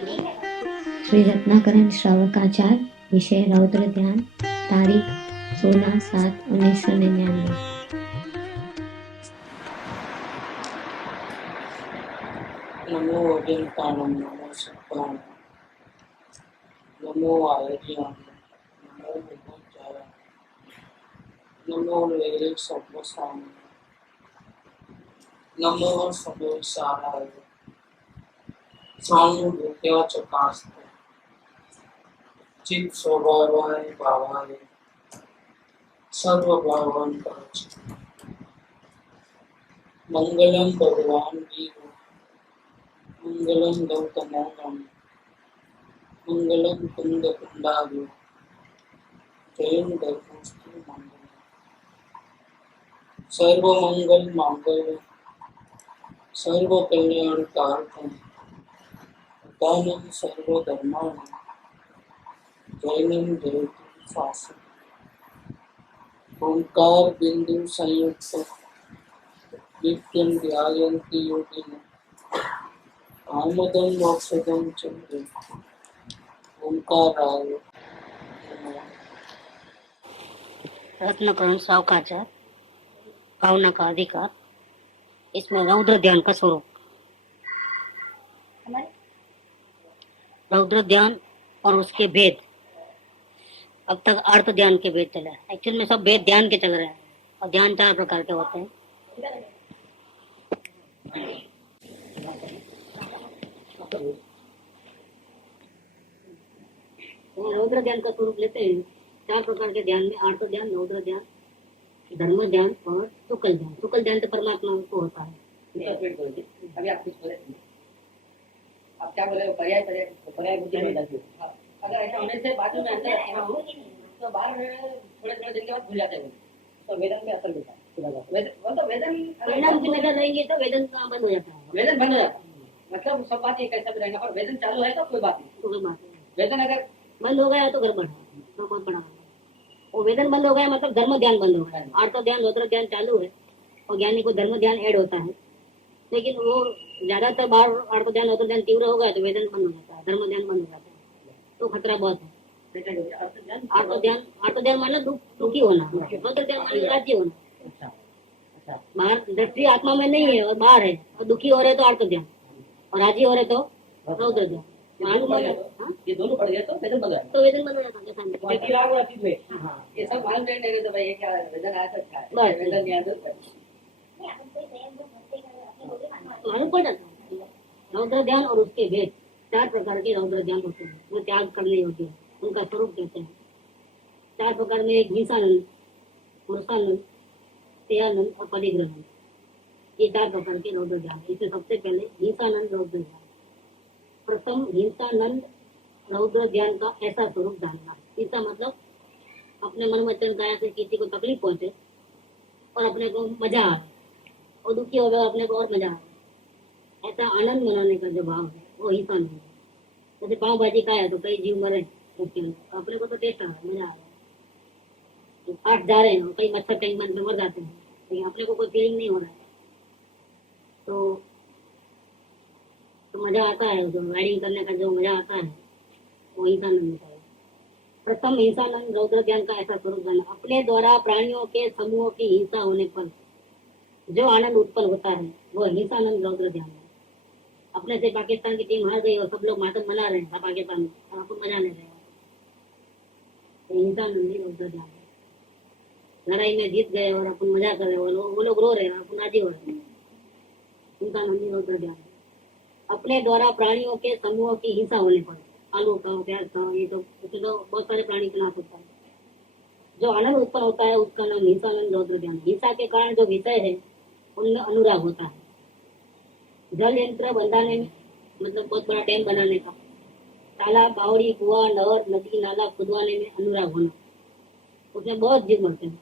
श्री रत्नाकरण श्रावकाचार्य, विषय रौद्र ध्यान, तारीख 16/7/1999। नमो अजंतानम नमो सत्तानम नमो आर्याम नमो विभूचाय नमो वैरिक सब्बसाम नमो समेशाय सानुभूत्या चकास्ते चित स्वभावाय भावाय सर्वभावान परच मंगलम भगवान वीर मंगलम गौतमोहम मंगलम कुंद कुंडालु जयं धर्मस्तु मंगलम सर्वमंगल मांगल्य सर्व कल्याण कारकम दानम सर्वधर्माणि जैनम जयतु शासनम ओंकार बिंदु संयुक्त नित्यं ध्यायन्ति योगिनः आमदं मोक्षदं चन्द्र ओंकाराय नमः। रत्नकरण सावकाचार, भावना का अधिकार। इसमें रौद्र ध्यान का स्वरूप, रौद्र ध्यान और उसके भेद। अब तक अर्थ ध्यान के भेद चले, एक्चुअल में सब भेद ध्यान के चल रहे हैं और ध्यान 4 प्रकार के होते हैं। रौद्र ध्यान का स्वरूप लेते हैं 4 प्रकार के ध्यान में, अर्थ ध्यान, रौद्र ध्यान, धर्म ध्यान और शुक्ल ध्यान। शुक्ल ध्यान तो परमात्मा को होता है। अभी आप कुछ बोले, आप क्या बोले? पर्याय पर्याय पर्याय बुद्धि में जाती है। अगर ऐसा होने से बाद में अंदर रखना हो तो बाहर में थोड़े थोड़े दिन के बाद भूल जाते हैं, तो वेदन में असर देता है। वो तो वेदन परिणाम की नजर रहेंगे तो वेदन का बंद हो जाता है। वेदन बंद हो जाता है, मतलब सब बात एक ऐसा भी रहेगा। और वेदन चालू है तो कोई बात नहीं, कोई बात नहीं। वेदन अगर बंद हो गया तो गड़बड़ है, तो बहुत बड़ा। वो वेदन बंद हो गया मतलब धर्म ध्यान बंद हो गया। अर्थ ध्यान, रौद्र ध्यान चालू है और ज्ञानी को धर्म ध्यान ऐड होता है, लेकिन वो ज्यादातर बार अर्थ ध्यान, रौद्र ध्यान तीव्र हो गया तो वेदन बंद हो जाता है, धर्म ध्यान बंद हो जाता है, तो खतरा बहुत है। अर्थ ध्यान मतलब दुखी होना, रौद्र ध्यान मतलब राज्य होना। बाहर दृष्टि आत्मा में नहीं है और बाहर है, और दुखी हो रहे तो अर्थ ध्यान, और राजी हो रहे तो रौद्र ध्यान। ये दोनों पड़ गए तो वेदन बंद हो जाता है। तो वेदन बंद हो जाता है। ये सब मालूम नहीं तो भाई ये क्या है, वेदन आया तो अच्छा है, वेदन नहीं आया तो मालूम पड़ जाता है। रौद्र ध्यान और उसके भेद, 4 प्रकार के रौद्र ध्यान होते हैं, वो त्याग करने योग्य है, उनका स्वरूप कहते हैं। 4 प्रकार में एक हिंसानंद, पुरुषानंद, तेयानंद और परिग्रहनंद, ये 4 प्रकार के रौद्र ध्यान। इसमें सबसे पहले हिंसानंद रौद्र ध्यान। प्रथम हिंसानंद रौद्र ध्यान का ऐसा स्वरूप जानना। हिंसा मतलब अपने मन वचन काया से किसी को तकलीफ पहुंचे और अपने को मजा आए, और दुखी हो गया अपने को और मजा आए, ऐसा आनंद मनाने का जो भाव है वो हिंसानंद है। जैसे पाव भाजी खाया तो कई जीव मरे उसके अंदर, अपने को तो टेस्ट आ रहा है, मजा आ रहा है। तो काट जा रहे हैं, कई मच्छर टैंक में मर जाते हैं, लेकिन अपने को कोई फीलिंग नहीं हो रहा है, तो मजा आता है। जो राइडिंग करने का जो मजा आता है वो हिंसानंद है। प्रथम हिंसानंद रौद्र ध्यान का ऐसा स्वरूप जाना। अपने द्वारा प्राणियों के समूह की हिंसा होने पर जो आनंद उत्पन्न होता है वो हिंसानंद रौद्र ध्यान है। अपने से पाकिस्तान की टीम हार गई और सब लोग मातम मना रहे हैं पाकिस्तान में, और अपन मजा ले रहे हैं, हिंसानंद रौद्र ध्यान है। लड़ाई में जीत गए और अपन मजा कर रहे हैं, वो लोग रो रहे हैं, अपन राजी हो रहे हैं, हिंसानंद रौद्र ध्यान है। अपने द्वारा प्राणियों के समूह की हिंसा होने पर, आलू का, प्याज का, ये तो उसमें तो बहुत सारे प्राणी का नाश होता है, जो आनंद उत्पन्न होता है उसका नाम हिंसानंद रौद्र ध्यान। हिंसा के कारण जो विषय है उनमें अनुराग होता है। जल यंत्र बनाने में, मतलब बहुत बड़ा डैम बनाने का, तालाब, बावड़ी, कुआं, नहर, नदी, नाला खुदवाने में अनुराग होना, उसमें बहुत जीव मरते हैं।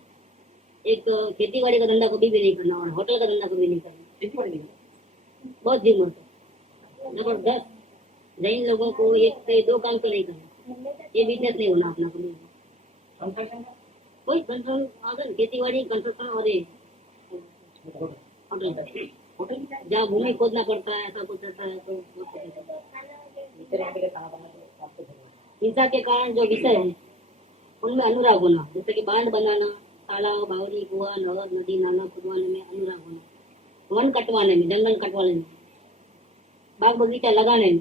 एक खेती-बाड़ी का धंधा कभी भी नहीं करना और होटल का धंधा कभी नहीं करना, बहुत जीव मरते हैं जबरदस्त। जैन लोगों को एक से 2 काम तो नहीं करना, ये बिजनेस नहीं होना अपना कभी। कोई कंट्रोल अगर खेती-बाड़ी, कंस्ट्रक्शन और ये होटल जहाँ भूमि खोदना पड़ता है, ऐसा कुछ रहता है तो हिंसा के कारण जो विषय है उनमें अनुराग होना, जैसे कि बांध बनाना, तालाब, बावड़ी, कुआं, नहर, नदी, नाला खुदवाने में अनुराग होना, वन कटवाने में, जंगल कटवाने में, बाग बगीचा लगाने में,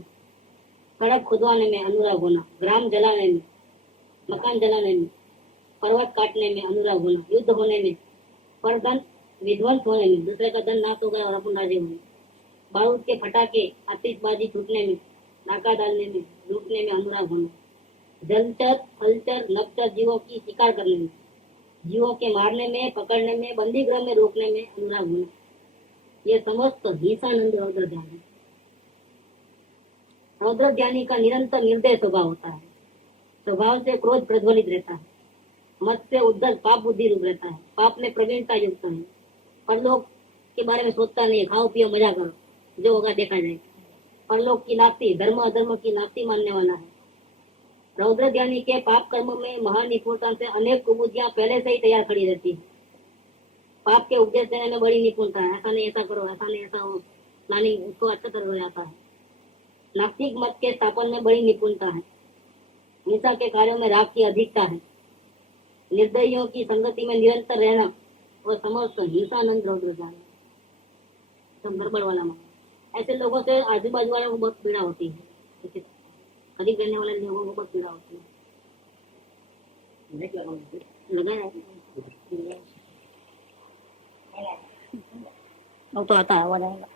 सड़क खुदवाने में अनुराग होना, ग्राम जलाने में, मकान जलाने में, पर्वत काटने में अनुराग होना, युद्ध होने में, पर धन विध्वंस होने में, दूसरे का धन नाश हो गया और अपन राजी होने, बारूद के फटाके, आतिशबाजी छूटने में, नाका डालने में, लूटने में अनुराग होना, जलचर, थलचर, नभचर जीवों की शिकार करने में, जीवों के मारने में, पकड़ने में, बंदी गृह में रोकने में अनुराग होना, ये समस्त हिंसानंद रौद्र ध्यान है। रौद्र ध्यानी का निरंतर निर्दय स्वभाव होता है, स्वभाव से क्रोध प्रज्वलित रहता है, मत से उद्धर पाप बुद्धि रूप रहता है, पाप में प्रवीणता युक्त है, परलोक के बारे में सोचता नहीं, खाओ पियो मजा करो, जो होगा देखा जाएगा। परलोक की नास्ती, धर्म अधर्म की नास्ती मानने वाला है। रौद्र ध्यानी के पाप कर्म में महान निपुणता से अनेक कुबुद्धियां पहले से ही तैयार खड़ी रहती है। पाप के उपदेश देने में बड़ी निपुणता है, ऐसा नहीं ऐसा करो, ऐसा नहीं ऐसा हो, प्लानिंग उसको अच्छा तरह हो जाता है। नास्तिक मत के स्थापन में बड़ी निपुणता है। हिंसा के कार्यों में राग की अधिकता है। निर्दयियों की संगति में निरंतर रहना और समस्त हिंसानंद रौद्र ध्यान, सब गड़बड़ वाला मान। ऐसे लोगों से आजू बाजू वालों को बहुत पीड़ा होती है, अधिक रहने वाले लोगों को बहुत पीड़ा होती है। लगा है वो तो आता है, वो जाएगा।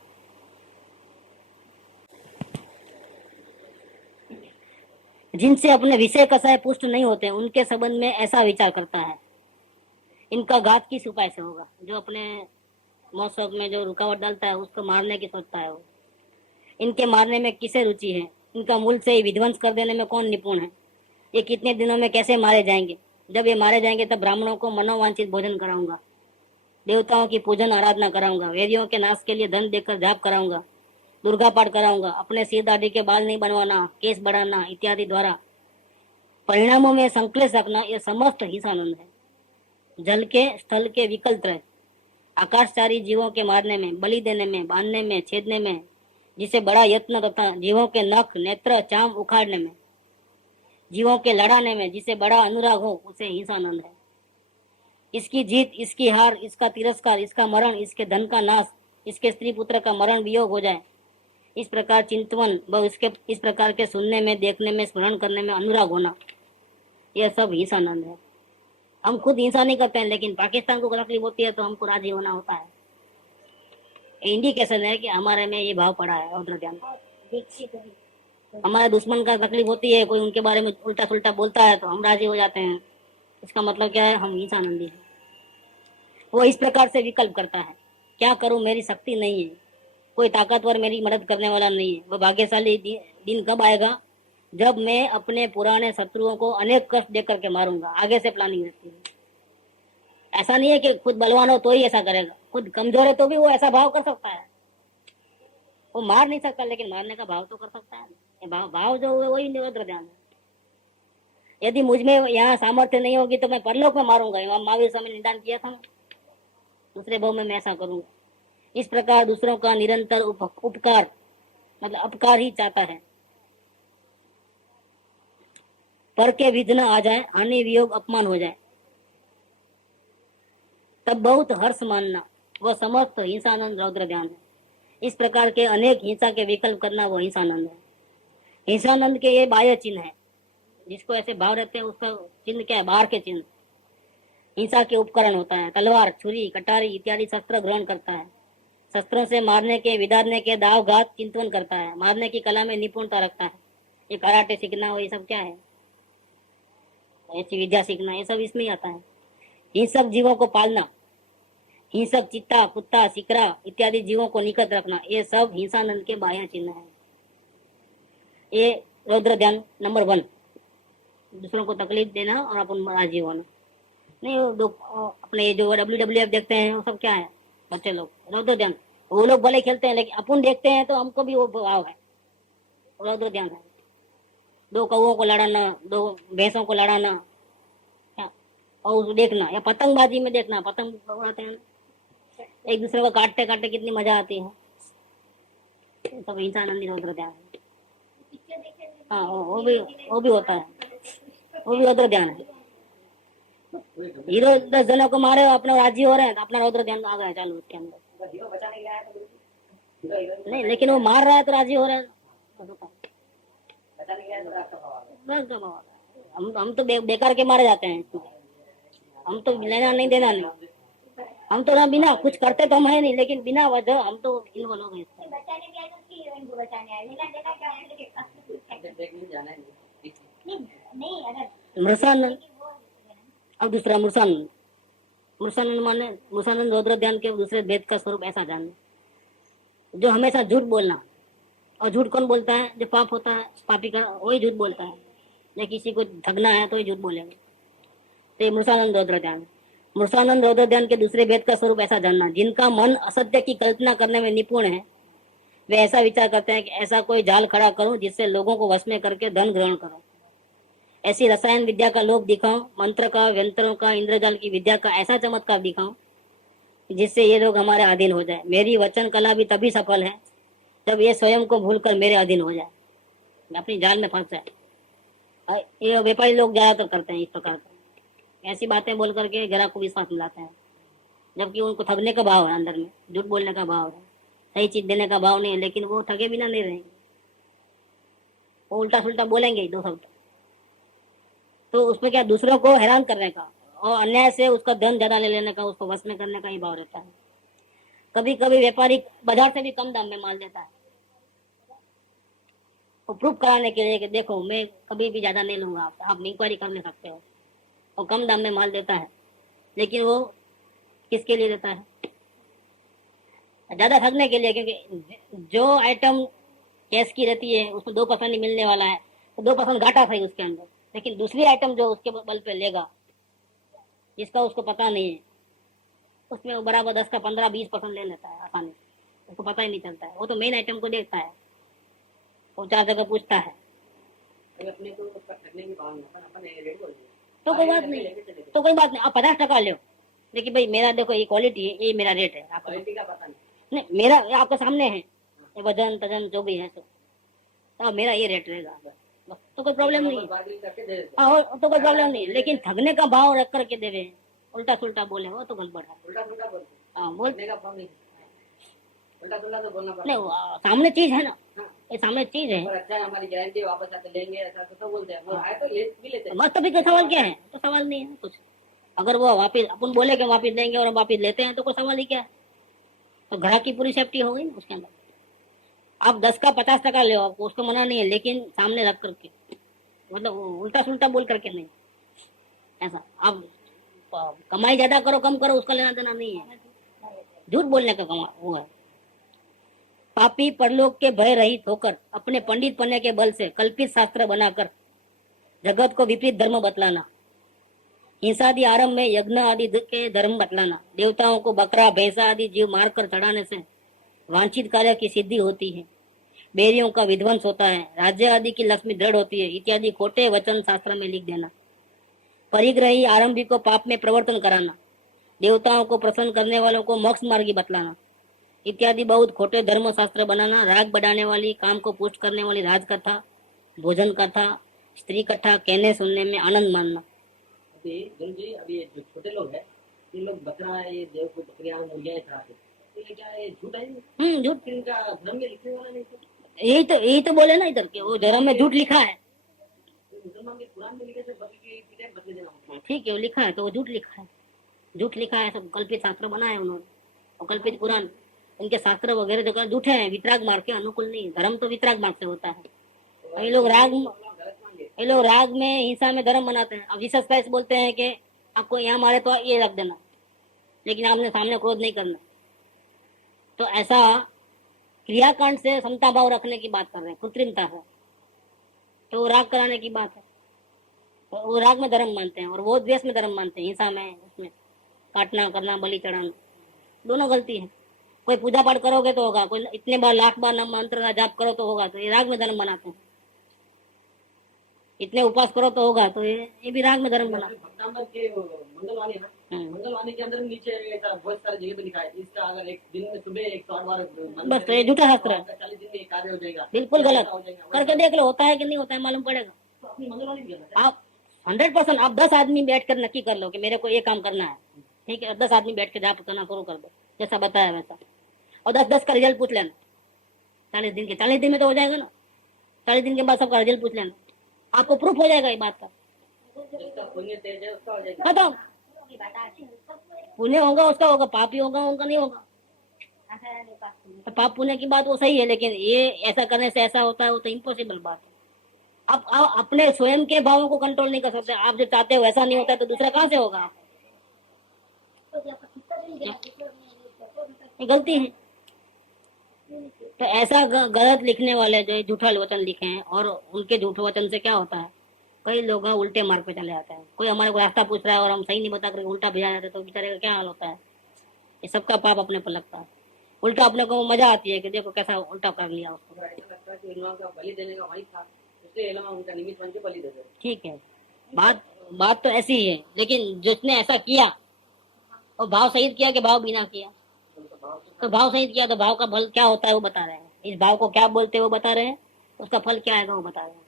जिनसे अपने विषय कसाय पुष्ट नहीं होते उनके संबंध में ऐसा विचार करता है, इनका घात किस उपाय से होगा। जो अपने मौसम में जो रुकावट डालता है उसको मारने की सोचता है वो। इनके मारने में किसे रुचि है, इनका मूल से ही विध्वंस कर देने में कौन निपुण है। ये कितने दिनों में कैसे मारे जाएंगे। जब ये मारे जाएंगे तब ब्राह्मणों को मनोवांछित भोजन कराऊंगा, देवताओं की पूजन आराधना कराऊंगा, वेदियों के नाश के लिए धन देकर जाप कराऊंगा, दुर्गा पाठ कराऊंगा, अपने सिर दाढ़ी के बाल नहीं बनवाना, केस बढ़ाना इत्यादि द्वारा परिणामों में संकलेश रखना, ये समस्त हिंसानंद है। जल के स्थल के विकल्प रहे, आकाशचारी जीवों के मारने में, बलि देने में, बांधने में, छेदने में जिसे बड़ा यत्न तथा जीवों के नख नेत्र चाम उखाड़ने में, जीवों के लड़ाने में जिसे बड़ा अनुराग हो उसे हिंसानंद है। इसकी जीत, इसकी हार, इसका तिरस्कार, इसका मरण, इसके धन का नाश, इसके स्त्री पुत्र का मरण वियोग हो जाए, इस प्रकार चिंतवन व इसके इस प्रकार के सुनने में, देखने में, स्मरण करने में अनुराग होना, यह सब हिंसानंद है। हम खुद हिंसा नहीं करते हैं, लेकिन पाकिस्तान को तकलीफ होती है तो हमको राजी होना होता है। इंडिकेशन है कि हमारे में ये भाव पड़ा है रौद्र ध्यान। हमारे दुश्मन का तकलीफ होती है, कोई उनके बारे में उल्टा सुल्टा बोलता है तो हम राजी हो जाते हैं। इसका मतलब क्या है, हम हिंसानंदी हैं। वो इस प्रकार से विकल्प करता है, क्या करूं, मेरी शक्ति नहीं है, कोई ताकतवर मेरी मदद करने वाला नहीं है। वह भाग्यशाली दिन कब आएगा, जब मैं अपने पुराने शत्रुओं को अनेक कष्ट देकर के मारूंगा। आगे से प्लानिंग रहती है। ऐसा नहीं है कि खुद बलवान हो तो ही ऐसा करेगा, खुद कमजोर है तो भी वो ऐसा भाव कर सकता है। वो मार नहीं सकता लेकिन मारने का भाव तो कर सकता है। ये भाव जो है वही रौद्र ध्यान है। यदि मुझ में यहाँ सामर्थ्य नहीं होगी तो मैं परलोक में मारूंगा। महावीर स्वामी ने निदान किया था, दूसरे भाव में मैं ऐसा करूंगा। इस प्रकार दूसरों का निरंतर उपकार मतलब अपकार ही चाहता है। पर के विघ्न आ जाए, हानि वियोग अपमान हो जाए, तब बहुत हर्ष मानना, वह समस्त हिंसानंद रौद्र ध्यान है। इस प्रकार के अनेक हिंसा के विकल्प करना वह हिंसानंद है। हिंसानंद के ये बाह्य चिन्ह है, जिसको ऐसे भाव रहते हैं उसका चिन्ह क्या है, बाहर के चिन्ह। हिंसा के उपकरण होता है, तलवार, छुरी, कटारी इत्यादि शस्त्र ग्रहण करता है। शस्त्रों से मारने के, विदारने के, दाव घात चिंतन करता है। मारने की कला में निपुणता रखता है। ये कराटे सीखना हो, ये सब क्या है, ऐसी विद्या सीखना, ये सब इसमें ही आता है। हिंसक जीवों को पालना, हिंसक चित्ता, कुत्ता, सिकरा इत्यादि जीवों को निकट रखना, ये सब हिंसानंद के बाह्य चिन्ह है। ये रौद्र ध्यान नंबर 1, दूसरों को तकलीफ देना और अपन राजी होना नहीं। वो अपने जो WWF देखते हैं वो सब क्या है, बच्चे लोग, रौद्र ध्यान। वो लोग भले खेलते हैं लेकिन अपन देखते हैं तो हमको भी वो भाव है, रौद्र ध्यान है। 2 कौओं को लड़ाना, 2 भैंसों को लड़ाना और देखना, या पतंगबाजी में देखना, पतंग उड़ाते हैं एक दूसरे को काटते काटते कितनी मजा आती है। सब हिंसानंदी रौद्र ध्यान है। हाँ वो भी होता है। वो भी रौद्र ध्यान है। हीरो 10 जनों को मारे अपने राजी हो रहे हैं तो अपना रौद्र ध्यान आ गया चालू उसके अंदर। हीरो बचाने के लिए आया तो हीरो हीरो नहीं, लेकिन वो मार रहा है तो राजी हो रहे हैं। बचाने के लिए आया तो राग का भाव आ गया। बस का भाव है। हम तो बेकार के मारे जाते हैं इसमें। हम तो लेना नहीं देना नहीं, हम तो ना बिना कुछ करते तो हम है नहीं, लेकिन बिना वजह हम तो इन्वॉल्व हो गए इसमें। बचाने भी आए तो उसकी हीरोइन को बचाने आए, लेना देना क्या है देखने जाना है नहीं नहीं अगर मृषानंद और दूसरा मुरसानंद। मुरसानंद माने मुरसानंद रौद्र ध्यान के दूसरे भेद का स्वरूप ऐसा जानना जो हमेशा झूठ बोलना। और झूठ कौन बोलता है? जो पाप होता है, पापी का वही झूठ बोलता है। या किसी को ठगना है तो ही झूठ बोलेंगे। तो ये मुरसानंद रौद्र ध्यान। मुरसानंद रौद्र ध्यान के दूसरे भेद का स्वरूप ऐसा जानना जिनका मन असत्य की कल्पना करने में निपुण है, वे ऐसा विचार करते हैं कि ऐसा कोई जाल खड़ा करूं जिससे लोगों को वश में करके धन ग्रहण करूं। ऐसी रसायन विद्या का लोभ दिखाऊं, मंत्र का, व्यंतरों का, इंद्रजाल की विद्या का ऐसा चमत्कार दिखाऊं जिससे ये लोग हमारे अधीन हो जाए। मेरी वचन कला भी तभी सफल है जब ये स्वयं को भूलकर मेरे अधीन हो जाए, अपनी जाल में फंस जाए। ये व्यापारी लोग ज्यादातर करते हैं इस प्रकार का, ऐसी बातें बोल करके ग्राहक को विश्वास मिलाते हैं, जबकि उनको ठगने का भाव है, अंदर में झूठ बोलने का भाव है, सही चीज देने का भाव नहीं है, लेकिन वो ठगे बिना नहीं रहेंगे। वो उल्टा सुल्टा बोलेंगे 2 शब्द, तो उसमें क्या दूसरों को हैरान करने का और अन्याय से उसका धन ज्यादा ले लेने का, उसको वश में करने का ही भाव रहता है। कभी कभी व्यापारी बाजार से भी कम दाम में माल देता है, वो प्रूफ कराने के लिए कि देखो मैं कभी भी ज्यादा नहीं लूंगा, आप इंक्वायरी कर ले सकते हो, और कम दाम में माल देता है। लेकिन वो किसके लिए देता है? ज्यादा ठगने के लिए, क्योंकि जो आइटम कैश की रहती है उसमें 2% ही मिलने वाला है, तो 2% घाटा था उसके अंदर। लेकिन दूसरी आइटम जो उसके बल पे लेगा, जिसका उसको पता नहीं है, उसमें वो बराबर 10 का 15-20% ले लेता है आसानी से, उसको पता ही नहीं चलता है। वो तो मेन आइटम को देखता है, वो 4 जगह पूछता है। अपने को ठगने की भाव नहीं, अपन रेट बोल दिया तो कोई बात नहीं, तो कोई बात नहीं, आप 50% लो, लेकिन भाई मेरा देखो ये क्वालिटी है, ये मेरा रेट है, आपको क्वालिटी का पता नहीं। नहीं, मेरा आपके सामने है, ये वजन तजन जो भी है तो मेरा ये रेट रहेगा, तो कोई प्रॉब्लम नहीं है। तो कोई प्रॉब्लम नहीं, लेकिन ठगने का भाव रख करके दे रहे हैं, उल्टा सुल्टा बोले, वो तो गड़बड़ है। उल्टा सुल्टा बोलते, हाँ बोल, ठगने का भाव नहीं, उल्टा सुल्टा तो बोलना पड़ता नहीं सामने चीज है ना, ये सामने चीज है। पर अच्छा है, हमारी गारंटी वापस आते लेंगे, ऐसा तो बोलते हैं, वो आए तो ले भी लेते हैं। मस्त अभी का सवाल क्या है? तो सवाल नहीं है कुछ। अगर वो वापिस अपन बोले कि वापिस देंगे और वापिस लेते हैं तो कोई सवाल ही क्या है? तो ग्राहक की पूरी सेफ्टी हो गई ना उसके अंदर। आप 10 का 50% ले, आपको उसको मना नहीं है, लेकिन सामने रख करके, मतलब उल्टा सुल्टा बोल करके नहीं, ऐसा। आप कमाई ज्यादा करो कम करो उसका लेना देना नहीं है, झूठ बोलने का कमा वो है। पापी परलोक के भय रहित होकर अपने पंडित पन्ने के बल से कल्पित शास्त्र बनाकर जगत को विपरीत धर्म बतलाना, हिंसादि आरंभ में यज्ञ आदि के धर्म बतलाना, देवताओं को बकरा भैंसा आदि जीव मारकर चढ़ाने से वांछित कार्य की सिद्धि होती है, बेरियों का विध्वंस होता है, राज्य आदि की लक्ष्मी दृढ़ होती है, इत्यादि खोटे वचन शास्त्र में लिख देना। परिग्रही आरंभी को पाप में प्रवर्तन कराना, देवताओं को प्रसन्न करने वालों को मोक्ष मार्गी बतलाना, इत्यादि बहुत खोटे धर्म शास्त्र बनाना। राग बढ़ाने वाली, काम को पुष्ट करने वाली राज कथा, भोजन कथा, स्त्री कथा कहने सुनने में आनंद मानना। अभी गुरु जी, अभी ये जो छोटे लोग हैं, ये लोग बकरा, ये देव को बकरियां मुर्गियां चढ़ाते, तो ये क्या है, झूठ है? झूठ, इनका धर्म में लिखने वाला नहीं था। यही तो बोले ना इधर के, वो धर्म में झूठ लिखा है। मुसलमान के कुरान में लिखे थे बकरी की पीठ बकरी देना, ठीक है, वो लिखा है तो वो झूठ लिखा है, झूठ लिखा है, सब कल्पित शास्त्र बनाए उन्होंने, और कल्पित कुरान। इनके शास्त्र वगैरह जो झूठे हैं, वितराग मार्ग के अनुकूल नहीं। धर्म तो वितराग मार्ग से होता है। ये लोग राग में हिंसा में धर्म बनाते हैं। अब जीसस क्राइस्ट बोलते हैं कि आपको यहाँ मारे तो ये रख देना, लेकिन आपने सामने क्रोध नहीं करना। तो ऐसा क्रियाकांड से समता भाव रखने की बात कर रहे हैं, कृत्रिमता है, तो वो राग कराने की बात है। तो वो राग में धर्म मानते हैं और वो द्वेष में धर्म मानते हैं, हिंसा में, उसमें काटना करना, बलि चढ़ाना, दोनों गलती है। कोई पूजा पाठ करोगे तो होगा, कोई इतने बार लाख बार मंत्र का जाप करो तो होगा, तो ये राग में धर्म बनाते हैं। इतने उपवास करो तो होगा, तो ये भी राग में धर्म बना। भक्तामृत के मंगलवाणी है, मंगलवाणी के अंदर नीचे ऐसा बहुत सारी जगह पे लिखा है, इसका अगर एक दिन में सुबह 108 बार बस तो ये झूठा शास्त्र है, 40 दिन में एक कार्य हो जाएगा। बिल्कुल गलत। करके देख लो, होता है कि नहीं होता है, मालूम पड़ेगा। तो अपनी मंगलवाणी भी गलत है। आप 100%। आप 10 आदमी बैठ कर नक्की कर लो कि मेरे को ये काम करना है, ठीक है, 10 आदमी बैठ के जहाँ करना शुरू कर दो जैसा बताया वैसा, और 10-10 का रिजल्ट पूछ लेना 40 दिन के। 40 दिन में तो हो जाएगा ना, 40 दिन के बाद सबका रिजल्ट पूछ लेना, आपको प्रूफ हो जाएगा ये बात का। जिसका पुण्य तेज है उसका हो जाएगा। खत्म। की बात आती है पुण्य होगा उसका होगा, पाप ही होगा उनका नहीं होगा। तो पाप पुण्य की बात वो सही है, लेकिन ये ऐसा करने से ऐसा होता है वो तो इम्पॉसिबल बात है। आप अपने स्वयं के भावों को कंट्रोल नहीं कर सकते, आप जो चाहते हो वैसा नहीं होता तो दूसरा कहाँ से होगा? ये गलती है। तो ऐसा गलत लिखने वाले जो झूठा वचन लिखे हैं, और उनके झूठे वचन से क्या होता है, कई लोग उल्टे मार्ग पे चले जाते हैं। कोई हमारे को रास्ता पूछ रहा है और हम सही नहीं बता कर उल्टा भेजा जाते तो बेचारे का क्या हाल होता है। ये सबका पाप अपने पर लगता है। उल्टा अपने को मजा आती है कि देखो कैसा उल्टा कर लिया उसको। ऐसा लगता है कि इन लोगों का बलि देने का वही था, इसलिए ये लोग उनका निमित्त बन के बलि दे दे। ठीक है, बात तो ऐसी ही है, लेकिन जिसने ऐसा किया और भाव सहित किया कि भाव बिना किया, तो भाव सहित किया तो भाव का फल क्या होता है वो बता रहे हैं। इस भाव को क्या बोलते हैं वो बता रहे हैं, उसका फल क्या आएगा वो बता रहे हैं।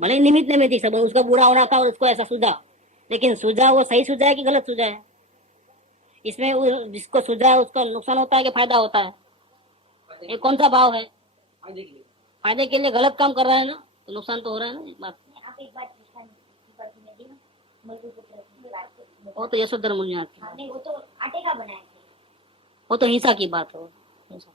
भले ही निमित्त में थी सब, उसका बुरा होना था और उसको ऐसा सूझा, लेकिन सूझा वो सही सूझा है कि गलत सूझा है? इसमें जिसको सूझा है उसका नुकसान होता है कि फायदा होता है? ये कौन सा भाव है? फायदे के लिए गलत काम कर रहा है ना, तो नुकसान तो हो रहा है ना। इस बात आप एक बार कृष्ण की बात में दी ना, मजदूर पुत्र की बात की। वो तो यशोधर मुनि की बात, नहीं वो तो आटे का बनाया थे। वो तो हिंसा की बात है। हिंसा।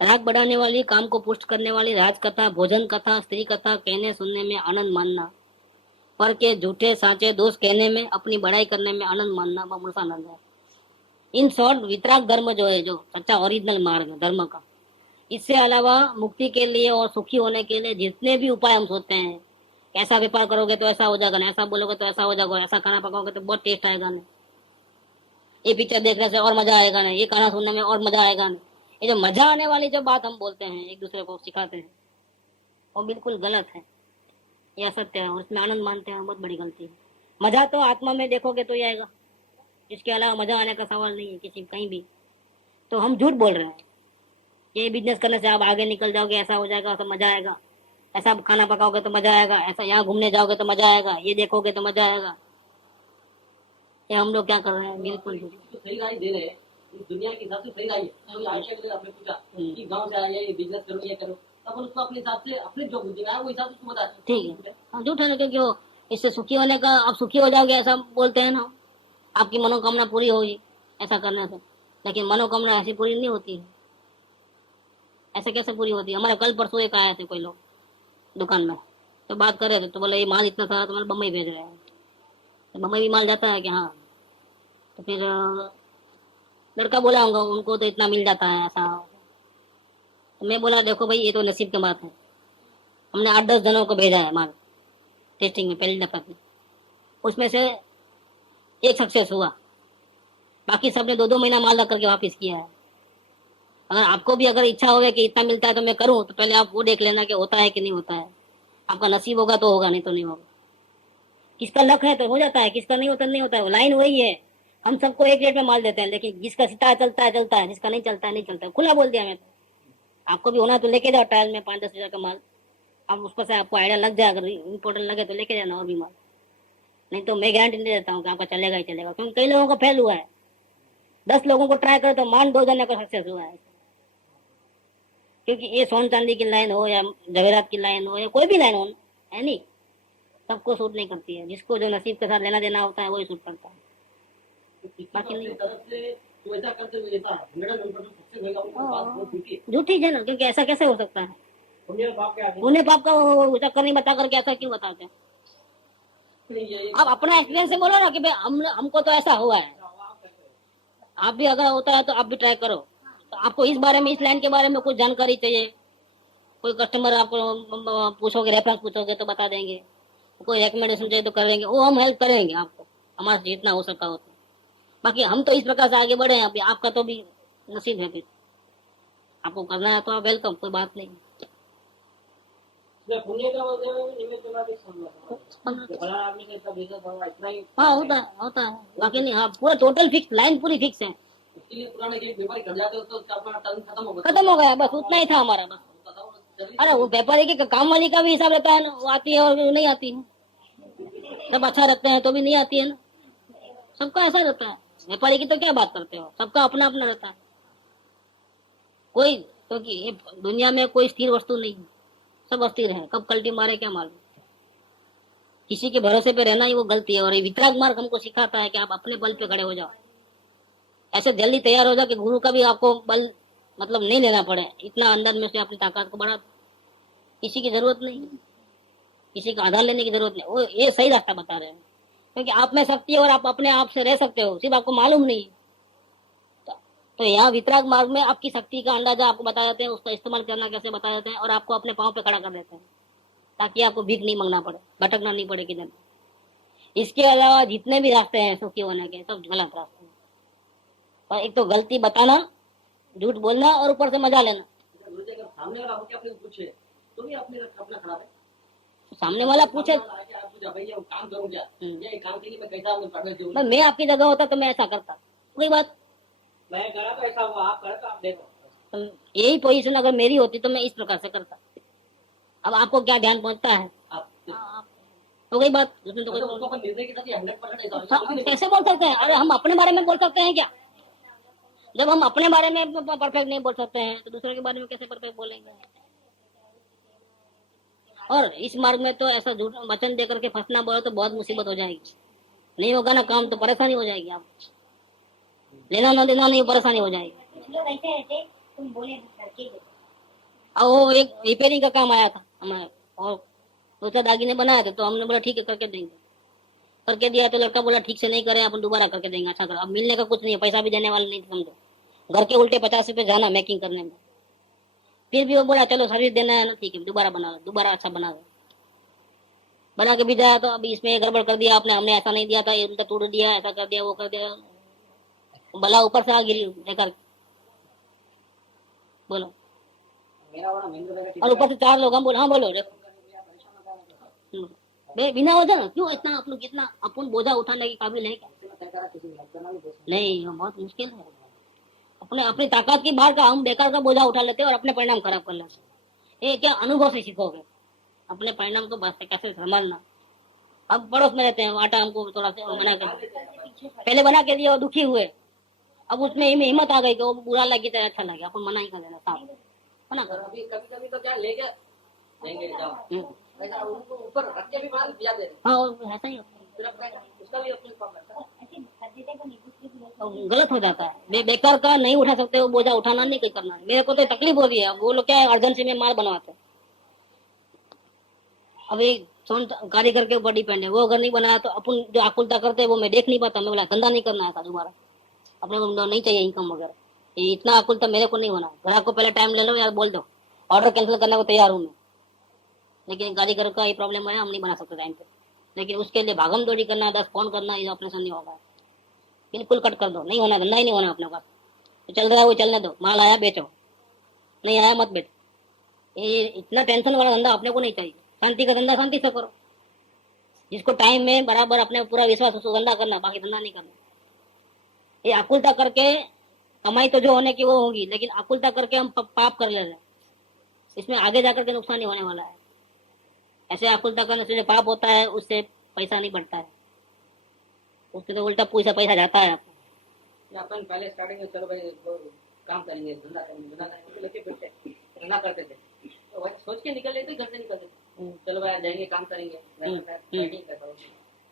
राग बढ़ाने वाली, काम को पुष्ट करने वाली राज कथा, भोजन कथा, स्त्री कथा कहने सुनने में आनंद मानना, पर के झूठे साचे दोष कहने में, अपनी बड़ाई करने में आनंद मानना, वह मूर्खानंद है। इन शॉर्ट वितराग धर्म जो है, जो सच्चा ओरिजिनल मार्ग है धर्म का, इससे अलावा मुक्ति के लिए और सुखी होने के लिए जितने भी उपाय हम सोचते हैं, ऐसा व्यापार करोगे तो ऐसा हो जाएगा ना, ऐसा बोलोगे तो ऐसा हो जाएगा, ऐसा खाना पकाओगे तो बहुत टेस्ट आएगा ना, ये पिक्चर देखने से और मजा आएगा ना, ये गाना सुनने में और मजा आएगा ना, ये जो मजा आने वाली जो बात हम बोलते हैं एक दूसरे को सिखाते हैं, वो बिल्कुल गलत है। यह असत्य है, उसमें आनंद मानते हैं, बहुत बड़ी गलती है। मजा तो आत्मा में देखोगे तो ही आएगा, इसके अलावा मजा आने का सवाल नहीं है किसी कहीं भी। तो हम झूठ बोल रहे हैं, ये बिजनेस करने से आप आगे निकल जाओगे, ऐसा हो जाएगा तो मजा आएगा, ऐसा खाना पकाओगे तो मजा आएगा, ऐसा यहाँ घूमने जाओगे तो मजा आएगा, ये देखोगे तो मजा आएगा। ये हम लोग क्या कर रहे हैं, बिल्कुल सही राय दे रहे हैं, इस दुनिया के हिसाब से सही राय है। तो आयशा के लिए आपने पूछा कि गांव से आया ये बिजनेस करो ये करो, तब उसको अपने हिसाब से अपने जो बुद्धि है वो हिसाब से उसको बताते हैं। ठीक है, हम झूठ है क्योंकि वो इससे सुखी होने का, आप सुखी हो जाओगे ऐसा बोलते हैं ना, आपकी मनोकामना पूरी होगी ऐसा करने से, लेकिन मनोकामना ऐसी पूरी नहीं होती है। ऐसे कैसे पूरी होती है? हमारे कल परसों एक आए थे कोई लोग दुकान में, तो बात कर रहे थे, तो बोले ये माल इतना सारा तुम्हारे बम्बई भेज रहे हैं, तो बम्बई भी माल जाता है कि हाँ? तो फिर लड़का बोला होगा उनको तो इतना मिल जाता है ऐसा। तो मैं बोला देखो भाई ये तो नसीब की बात है, हमने 8-10 जनों को भेजा है माल टेस्टिंग में पहली दफा में, उसमें से एक सक्सेस हुआ, बाकी सबने 2-2 महीना माल रख करके वापस किया है। अगर आपको भी अगर इच्छा हो कि इतना मिलता है तो मैं करूं, तो पहले आप वो देख लेना कि होता है कि नहीं होता है। आपका नसीब होगा तो होगा, नहीं तो नहीं होगा। किसका लक है तो हो जाता है, किसका नहीं होता नहीं होता है। लाइन वही है, हम सबको एक रेट में माल देते हैं, लेकिन जिसका सितारा चलता है चलता है, जिसका नहीं चलता है नहीं चलता है। खुला बोल दिया मैं तो। आपको भी होना तो लेके जाओ ट्रायल में 5-10 हजार का माल, अब उस पर से आपको आइडिया लग जाए, अगर इम्पोर्टेंट लगे तो लेके जाना और भी माल, नहीं तो मैं गारंटी नहीं देता हूँ कि आपका चलेगा ही चलेगा, क्योंकि कई लोगों का फेल हुआ है। 10 लोगों को ट्राई करो तो मान 2 जने का सक्सेस हुआ है, क्योंकि ये सोन चांदी की लाइन हो या जवेरात की लाइन हो या कोई भी लाइन हो, है नहीं, सबको सूट नहीं करती है। जिसको जो नसीब के साथ लेना देना होता है वही सूट करता है, बाकी नहीं। तरफ से जो ऐसा करते हुए ऐसा 100% सक्सेस होगा, उनको बात बहुत झूठी है। झूठी है ना, क्योंकि ऐसा कैसे हो सकता है? पुण्य पाप के आगे उन्हें पाप का चक्कर नहीं बता करके ऐसा क्यों बताते हैं? आप अपना एक्सपीरियंस से बोलो ना कि भाई हमको तो ऐसा हुआ है, आप भी अगर होता है तो आप भी ट्राई करो। तो आपको इस बारे में, इस लाइन के बारे में कुछ जानकारी चाहिए, कोई कस्टमर आपको पूछोगे, रेफरेंस पूछोगे तो बता देंगे, कोई रिकमेंडेशन चाहिए तो करेंगे, वो हम हेल्प करेंगे आपको, हमारे से जितना हो सका होता। बाकी हम तो इस प्रकार से आगे बढ़े हैं, अभी आपका तो भी नसीब है, फिर आपको करना है तो आप वेलकम, कोई बात नहीं। पुण्य का मतलब निमित्त बना के समझो, बड़ा आदमी का सब बिजनेस होगा इतना ही। हाँ होता है, बाकी नहीं। हाँ पूरा टोटल फिक्स, लाइन पूरी फिक्स है। इसके लिए पुराने के व्यापारी घर जाते हो तो अपना टर्न खत्म हो खत्म हो गया, बस उतना ही था हमारा, बस। अरे वो व्यापारी के काम वाली का भी हिसाब रहता है ना, वो आती है और वो नहीं आती है, सब अच्छा रखते हैं तो भी नहीं आती है ना, सबका ऐसा रहता है। व्यापारी की तो क्या बात करते हो, सबका अपना अपना रहता है। कोई क्योंकि ये दुनिया में कोई स्थिर वस्तु नहीं है, सब अस्थिर है, कब कल्टी मारे क्या मालूम। किसी के भरोसे पे रहना ही वो गलती है, और ये वितराग मार्ग हमको सिखाता है कि आप अपने बल पे खड़े हो जाओ, ऐसे जल्दी तैयार हो जाओ कि गुरु का भी आपको बल मतलब नहीं लेना पड़े, इतना अंदर में से अपनी ताकत को बढ़ा। किसी की जरूरत नहीं, किसी का आधार लेने की जरूरत नहीं, वो ये सही रास्ता बता रहे हैं, क्योंकि आप में शक्ति है और आप अपने आप से रह सकते हो, सिर्फ आपको मालूम नहीं। तो यहाँ वितराग मार्ग में आपकी शक्ति का अंदाजा आपको बता देते हैं, उसका इस्तेमाल करना कैसे बता देते हैं, और आपको अपने पाँव पे खड़ा कर देते हैं, ताकि आपको भीख नहीं मांगना पड़े, भटकना नहीं पड़े किधर। इसके अलावा जितने भी रास्ते हैं सुखी होने के, सब गलत रास्ते हैं। और एक तो गलती बताना, झूठ बोलना, और ऊपर से मजा लेना। गुरुजी अगर सामने वाला होके अपने पूछे तो भी अपने अपना खड़ा है। सामने वाला पूछे आप पूछा भैया काम करूं क्या, ये काम के लिए मैं कैसा प्रगति दूं। तो मैं आपकी जगह होता तो मैं ऐसा करता, कोई बात। मैं करा तो ऐसा हुआ, आप करा तो आप देखो। तो यही पोजीशन अगर मेरी होती तो मैं इस प्रकार से करता। अब आपको क्या ध्यान पहुंचता है, तो कोई बात, उसमें तो कोई निर्णय के साथ 100% कैसे बोल सकते हैं। अरे हम अपने बारे में बोल सकते हैं क्या, जब हम अपने बारे में परफेक्ट नहीं बोल सकते हैं तो दूसरे के बारे में कैसे परफेक्ट बोलेंगे। और इस मार्ग में तो ऐसा झूठ वचन दे करके फंसना बोले तो बहुत मुसीबत हो जाएगी, नहीं होगा ना काम तो परेशानी हो जाएगी, आप लेना ना देना नहीं परेशानी हो जाएगी। तुम बोले करके दो। और वो एक रिपेयरिंग का काम आया था हमारे, और दो दागिने बनाए थे, तो हमने बोला ठीक है करके देंगे, करके दिया तो लड़का बोला ठीक से नहीं करे, अपन दोबारा करके देंगे, अच्छा करो। अब मिलने का कुछ नहीं है, पैसा भी देने वाले नहीं समझो, घर के उल्टे 50 रुपए जाना मेकिंग करने में। फिर भी वो बोला चलो सर्विस देना है ना, ठीक है दोबारा बना लो, दोबारा अच्छा बना दो। बना के भी जाया तो अभी इसमें गड़बड़ कर दिया आपने, हमने ऐसा नहीं दिया था, ये तोड़ दिया, ऐसा कर दिया, वो कर दिया, भला ऊपर से आ गिरी लेकर, बोलो। मेरा वाला महेंद्र भाई का और ऊपर से 4 लोग, हम बोले हाँ बोलो, देखो बिना वजह क्यों इतना आप लोग, इतना अपन बोझा उठाने के काबिल है क्या? नहीं, बहुत मुश्किल है। अपने अपनी ताकत की बाहर का हम बेकार का बोझा उठा लेते हैं और अपने परिणाम खराब कर लेते हैं। ये क्या अनुभव से सीखोगे, अपने परिणाम को बस कैसे संभालना। अब पड़ोस में रहते हैं, आटा हमको थोड़ा सा मना कर, पहले बना के दिया और दुखी हुए, अब उसमें हिम्मत आ गई कि वो बुरा लगी तो अच्छा लगे, अपन मना ही कर देना साफ है ना। अभी कभी कभी तो क्या लेके लेंगे जाओ ऐसा उनको ऊपर रख के भी माल दिया दे। हाँ ऐसा ही होता है, उसका भी अपने काम रहता है। गलत हो जाता है। बेकार का नहीं उठा सकते, वो बोझा उठाना नहीं कोई करना है। मेरे को तो तकलीफ हो रही है, वो लोग क्या है अर्जेंसी में माल बनवाते हैं। अभी कारीगर के ऊपर डिपेंड है, वो अगर नहीं बनाया तो अपन जो आकुलता करते हैं वो मैं देख नहीं पाता, मैं बोला धंधा नहीं करना है दोबारा, अपने को नहीं चाहिए इनकम वगैरह, ये इतना आकुलता मेरे को नहीं होना। ग्राहक को पहले टाइम ले लो यार, बोल दो ऑर्डर कैंसिल करने को तैयार हूँ मैं, लेकिन कारीगर का ये प्रॉब्लम है, हम नहीं बना सकते टाइम पे। लेकिन उसके लिए भागम दौड़ी करना, 10 फोन करना, ये ऑपरेशन नहीं होगा। बिल्कुल कट कर दो, नहीं होना, धंधा ही नहीं होना अपने पास। तो चल रहा है वो चलने दो, माल आया बेचो, नहीं आया मत बेचो। ये इतना टेंशन वाला धंधा अपने को नहीं चाहिए। शांति का धंधा शांति से करो, जिसको टाइम में बराबर अपने पूरा विश्वास उसको धंधा करना, बाकी धंधा नहीं करना। ये आकुलता करके कमाई तो जो होने की वो होगी, लेकिन आकुलता करके हम पाप कर ले रहे हैं, इसमें आगे जाकर के नुकसान ही होने वाला है। ऐसे आकुलता करने से जो पाप होता है उससे पैसा नहीं बढ़ता है, उससे तो उल्टा पैसा जाता है। अपन पहले स्टार्टिंग में चलो भाई काम करेंगे, धंधा करेंगे, लेके बैठे धंधा करते थे, तो वही सोच के निकल लेते, घर से निकल लेते, चलो भाई आज जाएंगे काम करेंगे,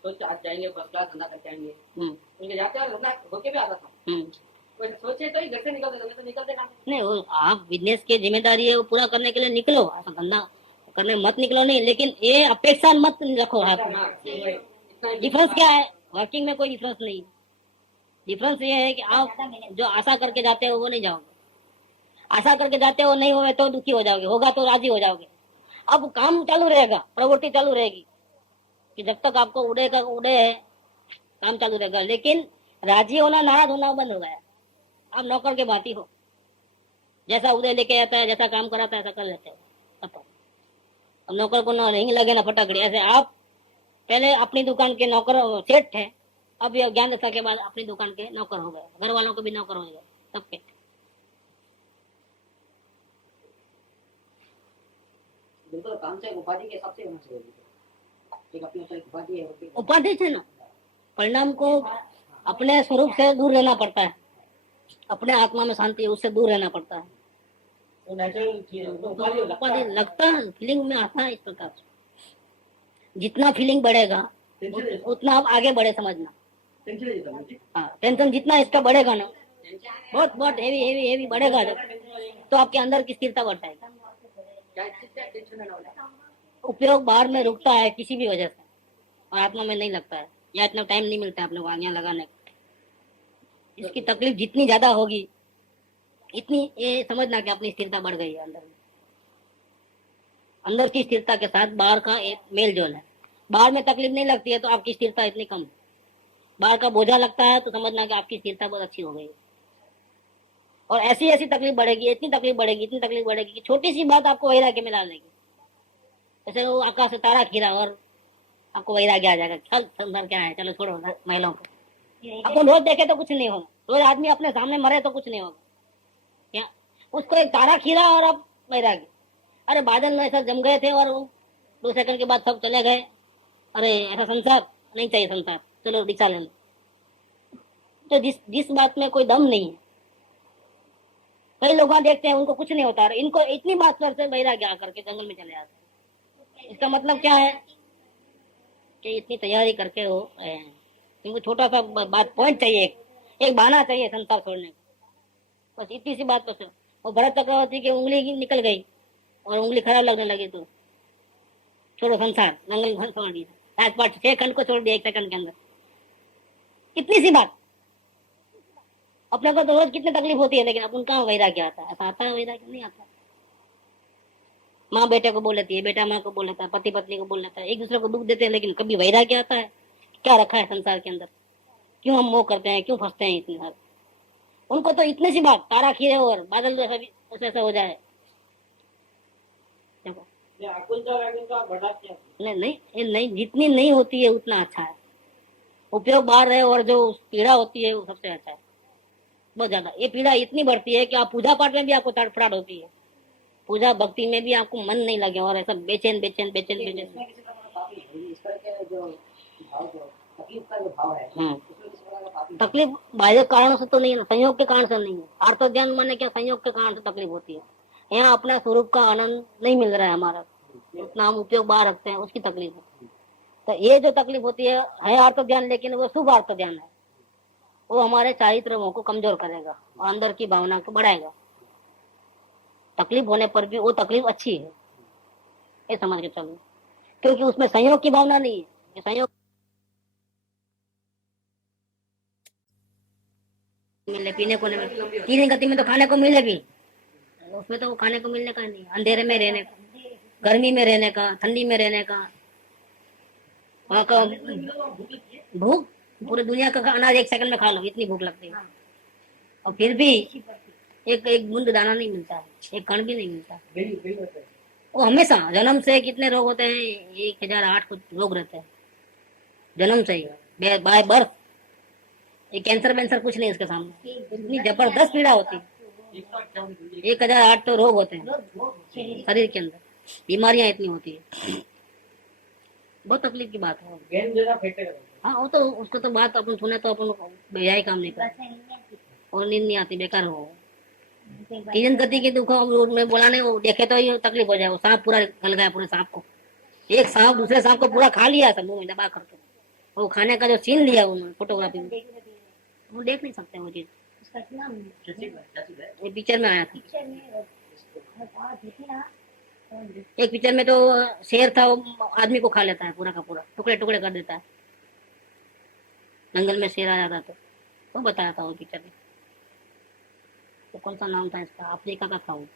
सोच के आज जाएंगे फर्स्ट क्लास धंधा करके आएंगे, उनके जाते और धंधा होके भी आता था। सोचे तो ही घर से निकलते, तो निकलते ना नहीं। वो आप बिजनेस की जिम्मेदारी है वो पूरा करने के लिए निकलो, ऐसा धंधा करने मत निकलो नहीं, लेकिन ये अपेक्षा मत रखो हाथ में। डिफरेंस क्या है, वर्किंग में कोई डिफरेंस नहीं। डिफरेंस ये है कि आप जो आशा करके जाते हो वो नहीं जाओगे, आशा करके जाते हो नहीं होगा तो दुखी हो जाओगे, होगा तो राजी हो जाओगे। अब काम चालू रहेगा, प्रवृत्ति चालू रहेगी कि जब तक आपको उड़े का उड़े है, काम चालू रहेगा। लेकिन राजी होना नाराज होना बंद हो गया। आप नौकर के भांति हो, जैसा उदय लेके आता है, जैसा काम कराता है ऐसा कर लेते हो। अब नौकर को नहीं लगे ना फटाकड़ी, ऐसे आप पहले अपनी दुकान के नौकर सेठ थे, अब ये ज्ञान दशा के बाद अपनी दुकान के नौकर हो गए, घर वालों के भी नौकर हो गए सबके। वो तो काम से उपाधि के हिसाब से होना चाहिए। एक अपनी अपनी उपाधि है, उपाधि से ना परिणाम को अपने स्वरूप से दूर रहना पड़ता है, अपने आत्मा में शांति है उससे दूर रहना पड़ता है। वो नेचुरल चीज है, वो उपाधि उपाधि लगता है, फीलिंग में आता है इस प्रकार से। जितना फीलिंग बढ़ेगा उतना आप आगे बढ़े, समझना। हाँ, टेंशन जितना इसका बढ़ेगा ना, बहुत बहुत हेवी हेवी हेवी बढ़ेगा जब, तो आपके अंदर की स्थिरता बढ़ जाएगी। उपयोग बाहर में रुकता है किसी भी वजह से, और आत्मा में नहीं लगता है, या इतना टाइम नहीं मिलता है आप लोग आज्ञा लगाने का। इसकी तकलीफ जितनी ज्यादा होगी इतनी ये समझना कि अपनी स्थिरता बढ़ गई है अंदर में। अंदर की स्थिरता के साथ बाहर का एक मेल जोल है। बाहर में तकलीफ नहीं लगती है तो आपकी स्थिरता इतनी कम, बाहर का बोझा लगता है तो समझना कि आपकी स्थिरता बहुत अच्छी हो गई। और ऐसी ऐसी तकलीफ बढ़ेगी, इतनी तकलीफ बढ़ेगी, इतनी तकलीफ बढ़ेगी कि छोटी सी बात आपको वैराग्य में ला देगी। जैसे वो आकाश से तारा खीरा और आपको वैराग्य आ जाएगा, चल संसार क्या है, चलो छोड़ो महिलाओं को। अपन रोज देखे तो कुछ नहीं होगा, रोज आदमी अपने सामने मरे तो कुछ नहीं होगा, क्या उसको एक तारा खीरा और अब वैराग्य। अरे बादल में ऐसा जम गए थे और 2 सेकंड के बाद सब चले गए। अरे ऐसा संसार नहीं चाहिए, संसार चलो दीक्षा ले लो। तो जिस बात में कोई दम नहीं है, कई लोग देखते हैं उनको कुछ नहीं होता, इनको इतनी बात पर से वैराग्य आकर के जंगल में चले जाते हैं। इसका मतलब क्या है कि इतनी तैयारी करके वो इनको छोटा सा बात पॉइंट चाहिए, एक बहाना चाहिए संसार छोड़ने को, बस इतनी सी बात पर से। और भरत चक्रवर्ती की उंगली निकल गई और उंगली खराब लगने लगी तो छोड़ो संसार, जंगल छोड़ दिया, राजपाट 6 खंड को छोड़ दिया 1 सेकंड के अंदर। इतनी सी बात। अपने को तो रोज कितनी तकलीफ होती है, लेकिन अपन कहाँ वैराग्य आता है? ऐसा आता है वैराग्य? नहीं आता। माँ बेटे को बोल लेती है, बेटा माँ को बोल लेता है, पति पत्नी को बोल लेता है, एक दूसरे को दुख देते हैं, लेकिन कभी वैराग्य आता है? क्या रखा है संसार के अंदर? क्यों हम मोह करते हैं, क्यों फंसते हैं इतने सारे? उनको तो इतनी सी बात, तारा खीरे और बादल जैसा ऐसा हो जाए। देखो नहीं, जितनी नहीं होती है उतना अच्छा है। उपयोग बाहर है और जो पीड़ा होती है वो सबसे अच्छा है, बहुत ज्यादा। ये पीड़ा इतनी बढ़ती है कि आप पूजा पाठ में भी आपको तड़फड़ाहट होती है, पूजा भक्ति में भी आपको मन नहीं लगे और ऐसा बेचैन बेचैन बेचैन बेचैन। तकलीफ बाह्य कारणों से तो नहीं है, संयोग के कारण से नहीं है। आर्त ज्ञान माने क्या? संयोग के कारण से तकलीफ होती है। यहाँ अपना स्वरूप का आनंद नहीं मिल रहा है हमारा, उतना हम उपयोग बाहर रखते हैं, उसकी तकलीफ है। तो ये जो तकलीफ होती है आर्त ज्ञान, लेकिन वो शुभ आर्त ज्ञान है। वो हमारे चारित्र्यों को कमजोर करेगा और अंदर की भावना को बढ़ाएगा। तकलीफ होने पर भी वो तकलीफ अच्छी है, ये समझ के चलो, क्योंकि उसमें संयोग की भावना नहीं है। संयोग मिले पीने को नहीं मिले, 3 गति में तो खाने को मिले भी, उसमें तो वो खाने को मिलने का नहीं, अंधेरे में रहने का, गर्मी में रहने का, ठंडी में रहने का, वहाँ का भूख, पूरी दुनिया का अनाज 1 सेकंड में खा लो, इतनी भूख लगती है, और फिर भी एक बूंद दाना नहीं मिलता है, एक कण भी नहीं मिलता। वो हमेशा जन्म से कितने रोग होते हैं? 1008 कुछ रोग रहते हैं जन्म से ही, बाय बर्थ। ये कैंसर वैंसर कुछ नहीं इसके सामने, इतनी जबरदस्त पीड़ा होती है। 1008 तो रोग होते हैं शरीर के अंदर, बीमारियां इतनी होती है, बहुत तकलीफ की बात है। हाँ, वो तो उसको तो बात अपन सुने तो अपन बेजाय काम नहीं करते और नींद नहीं आती, बेकार हो। 3 गति के दुख में बोला नहीं, वो देखे तो ये तकलीफ हो जाए। वो सांप पूरा गल गया, पूरे सांप को, एक सांप दूसरे सांप को पूरा खा लिया, सब मुंह में दबा करके। वो खाने का जो सीन लिया उन्होंने फोटोग्राफी में, वो देख नहीं सकते वो चीज। ये पिक्चर में आया था, एक पिक्चर में तो शेर था, वो आदमी को खा लेता है पूरा का पूरा, टुकड़े टुकड़े कर देता है। जंगल में शेर आ जाता तो बताया था वो पिक्चर में। तो कौन सा नाम था इसका? अफ्रीका का था वो,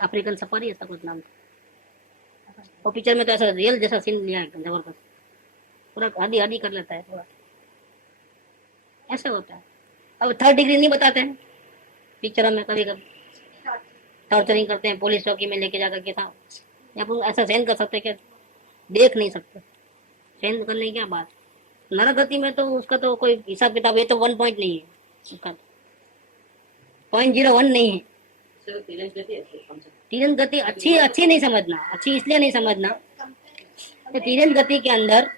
अफ्रीकन सफारी ऐसा कुछ नाम था। वो पिक्चर में तो ऐसा रियल जैसा सीन लिया है, जबरदस्त, पूरा हड्डी हड्डी कर लेता है पूरा, ऐसे होता है। अब 3rd डिग्री नहीं बताते हैं पिक्चरों में, कभी कभी टॉर्चरिंग करते हैं, पुलिस चौकी में लेके जाकर के था, अपन ऐसा सहन कर सकते? क्या देख नहीं सकते? सहन करने की क्या बात? नरगति में तो उसका तो कोई हिसाब किताब, ये तो 1 पॉइंट नहीं है उसका, 0.01 नहीं है, सर तिरंग गति है कम से तीरन गति अच्छी अच्छी नहीं समझना, अच्छी इसलिए नहीं समझना कि तीरन गति के अंदर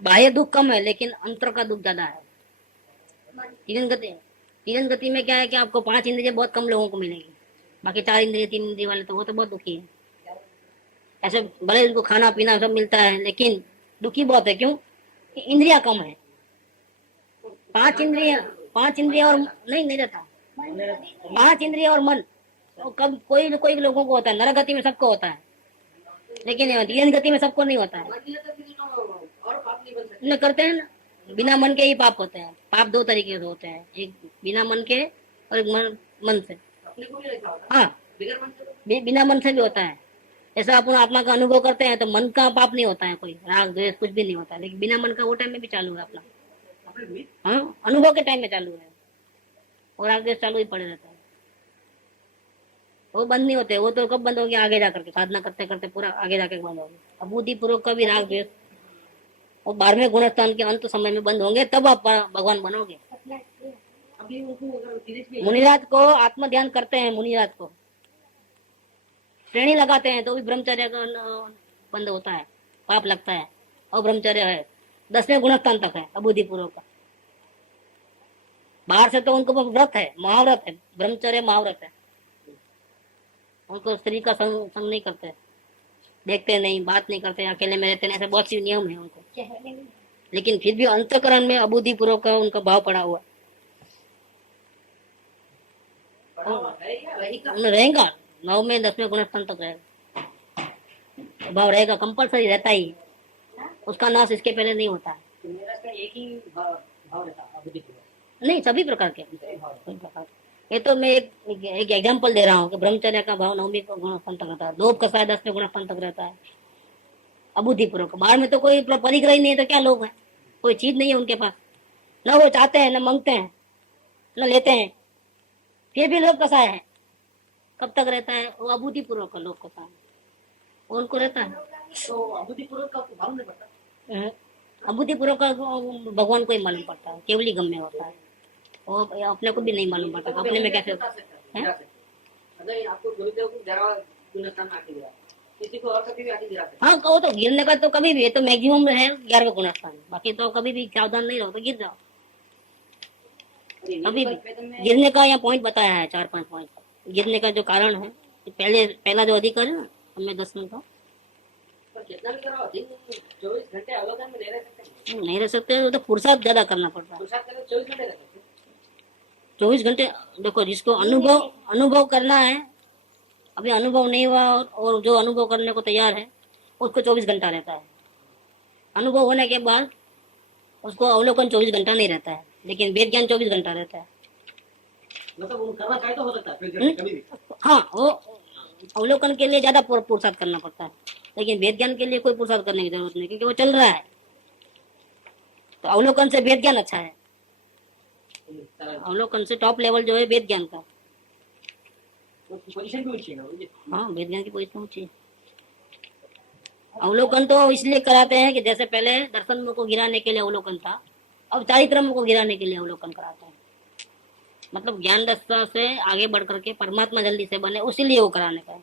बाह्य दुख कम है लेकिन अंतर का दुख ज्यादा है। तीरन गति में क्या है कि आपको 5 इंद्रिय बहुत कम लोगों को मिलेगी, बाकी 4 इंद्रिय 3 इंद्रिय वाले तो वो तो बहुत दुखी है। ऐसे भले उनको खाना पीना सब मिलता है लेकिन दुखी बहुत है। क्यों? कि इंद्रिया कम है। 5 इंद्रिय और नहीं रहता। 5 इंद्रिय और मन तो कब कोई लोगों को होता है, नरक गति में सबको होता है लेकिन तीरन गति में सबको नहीं होता है। और पाप नहीं बन सकते। न करते हैं ना, बिना मन के ही पाप होते हैं। पाप 2 तरीके से होते हैं, एक बिना मन के और एक मन से। अपने को भी लिखा होता है हाँ, बिगर मन से बिना मन से भी होता है। ऐसा अपन आत्मा का अनुभव करते हैं तो मन का पाप नहीं होता है, कोई राग द्वेष कुछ भी नहीं होता है, लेकिन बिना मन का वो टाइम में भी चालू है अपना। अपने भी हाँ, अनुभव के टाइम में चालू है और राग द्वेष चालू ही पड़े रहता है, वो बंद नहीं होते। वो तो कब बंद होगी? आगे जाकर के साधना करते करते पूरा आगे जाके बंद होगी। अब बुद्धि पूर्वक का भी राग द्वेष और 12वें गुणस्थान के अंत समय में बंद होंगे, तब आप भगवान बनोगे। अभी उनको अगर सीरीज में मुनिराज को आत्म ध्यान करते हैं, मुनिराज को श्रेणी लगाते हैं तो भी ब्रह्मचर्य का बंद होता है, पाप लगता है। और ब्रह्मचर्य है 10वें गुणस्थान तक है अबुद्धि पूर्वक का। बाहर से तो उनको व्रत है, महाव्रत है, ब्रह्मचर्य महाव्रत है। उनको स्त्री का संग नहीं करते, देखते नहीं, बात नहीं करते, अकेले में रहते नहीं, ऐसे बहुत सी नियम है उनको। लेकिन फिर भी अंतःकरण में अबुद्धि पूर्वक का उनका भाव पड़ा हुआ रहेगा। 9वें 10वें गुणस्थान तक रहेगा, भाव रहेगा, कंपल्सरी रहता ही है। उसका नाश इसके पहले नहीं होता है। तो मेरा का एक ही भाव रहता है अबुद्धि पूर्वक। नहीं, सभी प्रकार के। ये तो मैं एक एग्जाम्पल दे रहा हूँ कि ब्रह्मचर्य का भाव 9वें गुणस्थान तक रहता है, लोभ का 10वें गुणस्थान तक रहता है अबुद्धि पूर्वक। बाहर में तो कोई परिग्रह ही नहीं है, तो क्या लोग हैं? कोई चीज नहीं है उनके पास, न वो चाहते हैं, न मांगते हैं, न लेते हैं, फिर भी लोग कसाय है। कब तक रहता है वो? अबुद्धि पूर्वक का लोग कसाय वो उनको रहता है। तो अबुद्धि पूर्वक का भाव नहीं पड़ता। अबुद्धि पूर्वक का भगवान को ही मालूम पड़ता है, केवली गम्य होता है, वो अपने को भी नहीं मालूम पड़ता अपने में कैसे होता है। अगर आपको गुरुदेव को जरा गुणस्थान आके दिया, किसी को और कभी भी आके गिरा सकते। हाँ, कहो तो गिरने का तो कभी भी, ये तो मैक्सिमम है 11वें गुणस्थान, बाकी तो कभी भी सावधान नहीं रहो तो गिर जाओ कभी भी। गिरने का यहाँ पॉइंट बताया है, 4-5 पॉइंट गिरने का जो कारण है। पहला जो अधिकार है ना, हमें 10वें का पर कितना भी करो दिन 24 घंटे अवलोकन में नहीं रह सकते, वो तो पुरुषार्थ ज्यादा करना पड़ता है। 24 घंटे रह सकते। 24 घंटे देखो, जिसको अनुभव करना है, अभी अनुभव नहीं हुआ और जो अनुभव करने को तैयार है उसको 24 घंटा रहता है। अनुभव होने के बाद उसको अवलोकन 24 घंटा नहीं रहता है, लेकिन वेद ज्ञान 24 घंटा रहता है। मतलब वो करना चाहे तो हो सकता है कभी भी। हाँ, वो अवलोकन के लिए ज्यादा पुरुषार्थ करना पड़ता है, लेकिन वेद ज्ञान के लिए कोई पुरुषार्थ करने की जरूरत नहीं, क्योंकि वो चल रहा है। तो अवलोकन से वेद ज्ञान अच्छा है। अवलोकन से टॉप लेवल जो है वेद ज्ञान का। पोजीशन भी ऊंची है ना। हाँ, वेद ज्ञान की पोजीशन ऊंची है। अवलोकन तो इसलिए कराते हैं कि जैसे पहले दर्शन को गिराने के लिए अवलोकन था, अब चारित्र को गिराने के लिए अवलोकन कराते हैं। मतलब ज्ञान दशा से आगे बढ़ करके परमात्मा जल्दी से बने, उसीलिए वो कराने का है।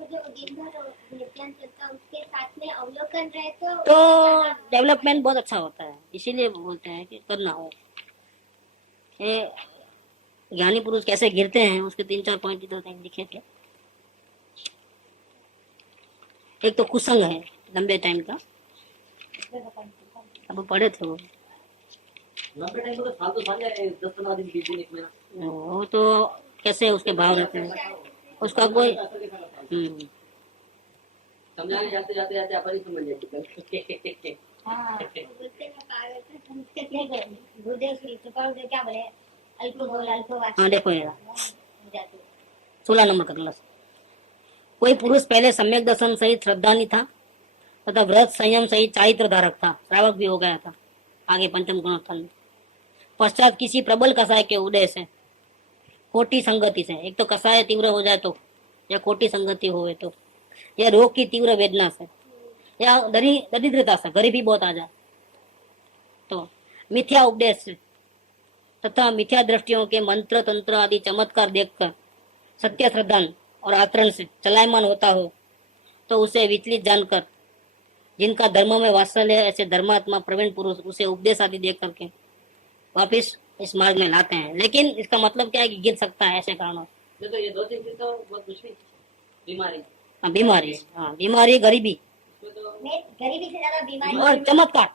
जो दिन भर विज्ञान चलता उसके साथ में अवलोकन रहे तो डेवलपमेंट बहुत अच्छा होता है, इसीलिए बोलते हैं कि करना हो। ये ज्ञानी पुरुष कैसे गिरते हैं उसके 3-4 पॉइंट इधर लिखे थे। एक तो कुसंग है लंबे टाइम का, अब पढ़े थे वो। लंबे टाइम तो साल जाए, 10-15 दिन 20 दिन 1 महीना। वो तो कैसे उसके भाव रहते हैं, उसका कोई समझाने जाते जाते अपन ही समझ जाते। हाँ, बोलते ना पागल गुरुदेव श्री कृपा से क्या बोले, अल्पवासी। हाँ, देखो ये 16 नंबर का क्लास। कोई पुरुष पहले सम्यक दर्शन सहित श्रद्धा नहीं था तथा व्रत संयम सहित चारित्र धारक था, श्रावक भी हो गया था आगे 5म गुणस्थान में। पश्चात किसी प्रबल कसाय के उदय से, खोटी संगति से, एक तो कसाय तीव्र हो जाए तो, या खोटी संगति हो तो, या रोग की तीव्र वेदना से, या दरिद्रता से, गरीबी बहुत आ जाए तो, मिथ्या उपदेश से तथा मिथ्या दृष्टियों के मंत्र तंत्र आदि चमत्कार देखकर सत्य श्रद्धा और आचरण से चलायमान होता हो तो उसे विचलित जानकर जिनका धर्म में वात्सल्य है ऐसे धर्मात्मा प्रवीण पुरुष उसे उपदेश आदि दे करके वापिस इस मार्ग में लाते हैं। लेकिन इसका मतलब क्या है कि गिर सकता है ऐसे कारणों से। तो ये दो चीज तो बहुत मुश्किल बीमारी बीमारी, हाँ बीमारी, गरीबी मैं गरीबी से ज्यादा बीमारी और चमत्कार।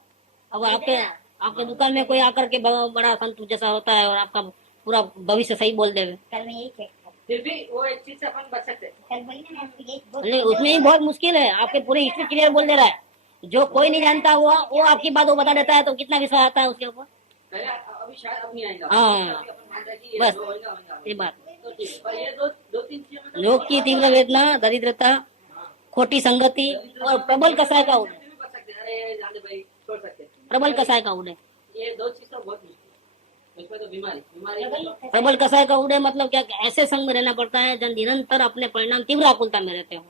अब आपके दुकान में कोई आकर के बड़ा संत जैसा होता है और आपका पूरा भविष्य सही बोल देवे, कल में यही चेक फिर भी वो एक चीज से अपन बच सकते हैं। कल बोली ना मैं यही बहुत नहीं उसमें ही बहुत मुश्किल है। आपके पूरी हिस्ट्री क्लियर बोल दे रहा है। जो कोई नहीं जानता हुआ वो आपकी बात वो बता देता है तो कितना विश्वास आता है उसके ऊपर। पहले अभी शायद अब नहीं आएगा। हाँ। अभी अपन मान रहे कि ये बस। जो होगा, होगा। ये बात तो ठीक है। पर ये दो तीन चीजों में तो लोग की तीव्र वेदना, दरिद्रता, खोटी संगति और प्रबल कसाय का उदय। भी बच सकते हैं। अरे जाने भाई छोड़ सकते हैं। प्रबल कसाय का उदय, ये दो चीज तो बहुत मुश्किल है। उसमें तो बीमारी प्रबल कसाय का उदय मतलब क्या कि ऐसे संग में रहना पड़ता है जब निरंतर अपने परिणाम तीव्र आकुलता में रहते हो।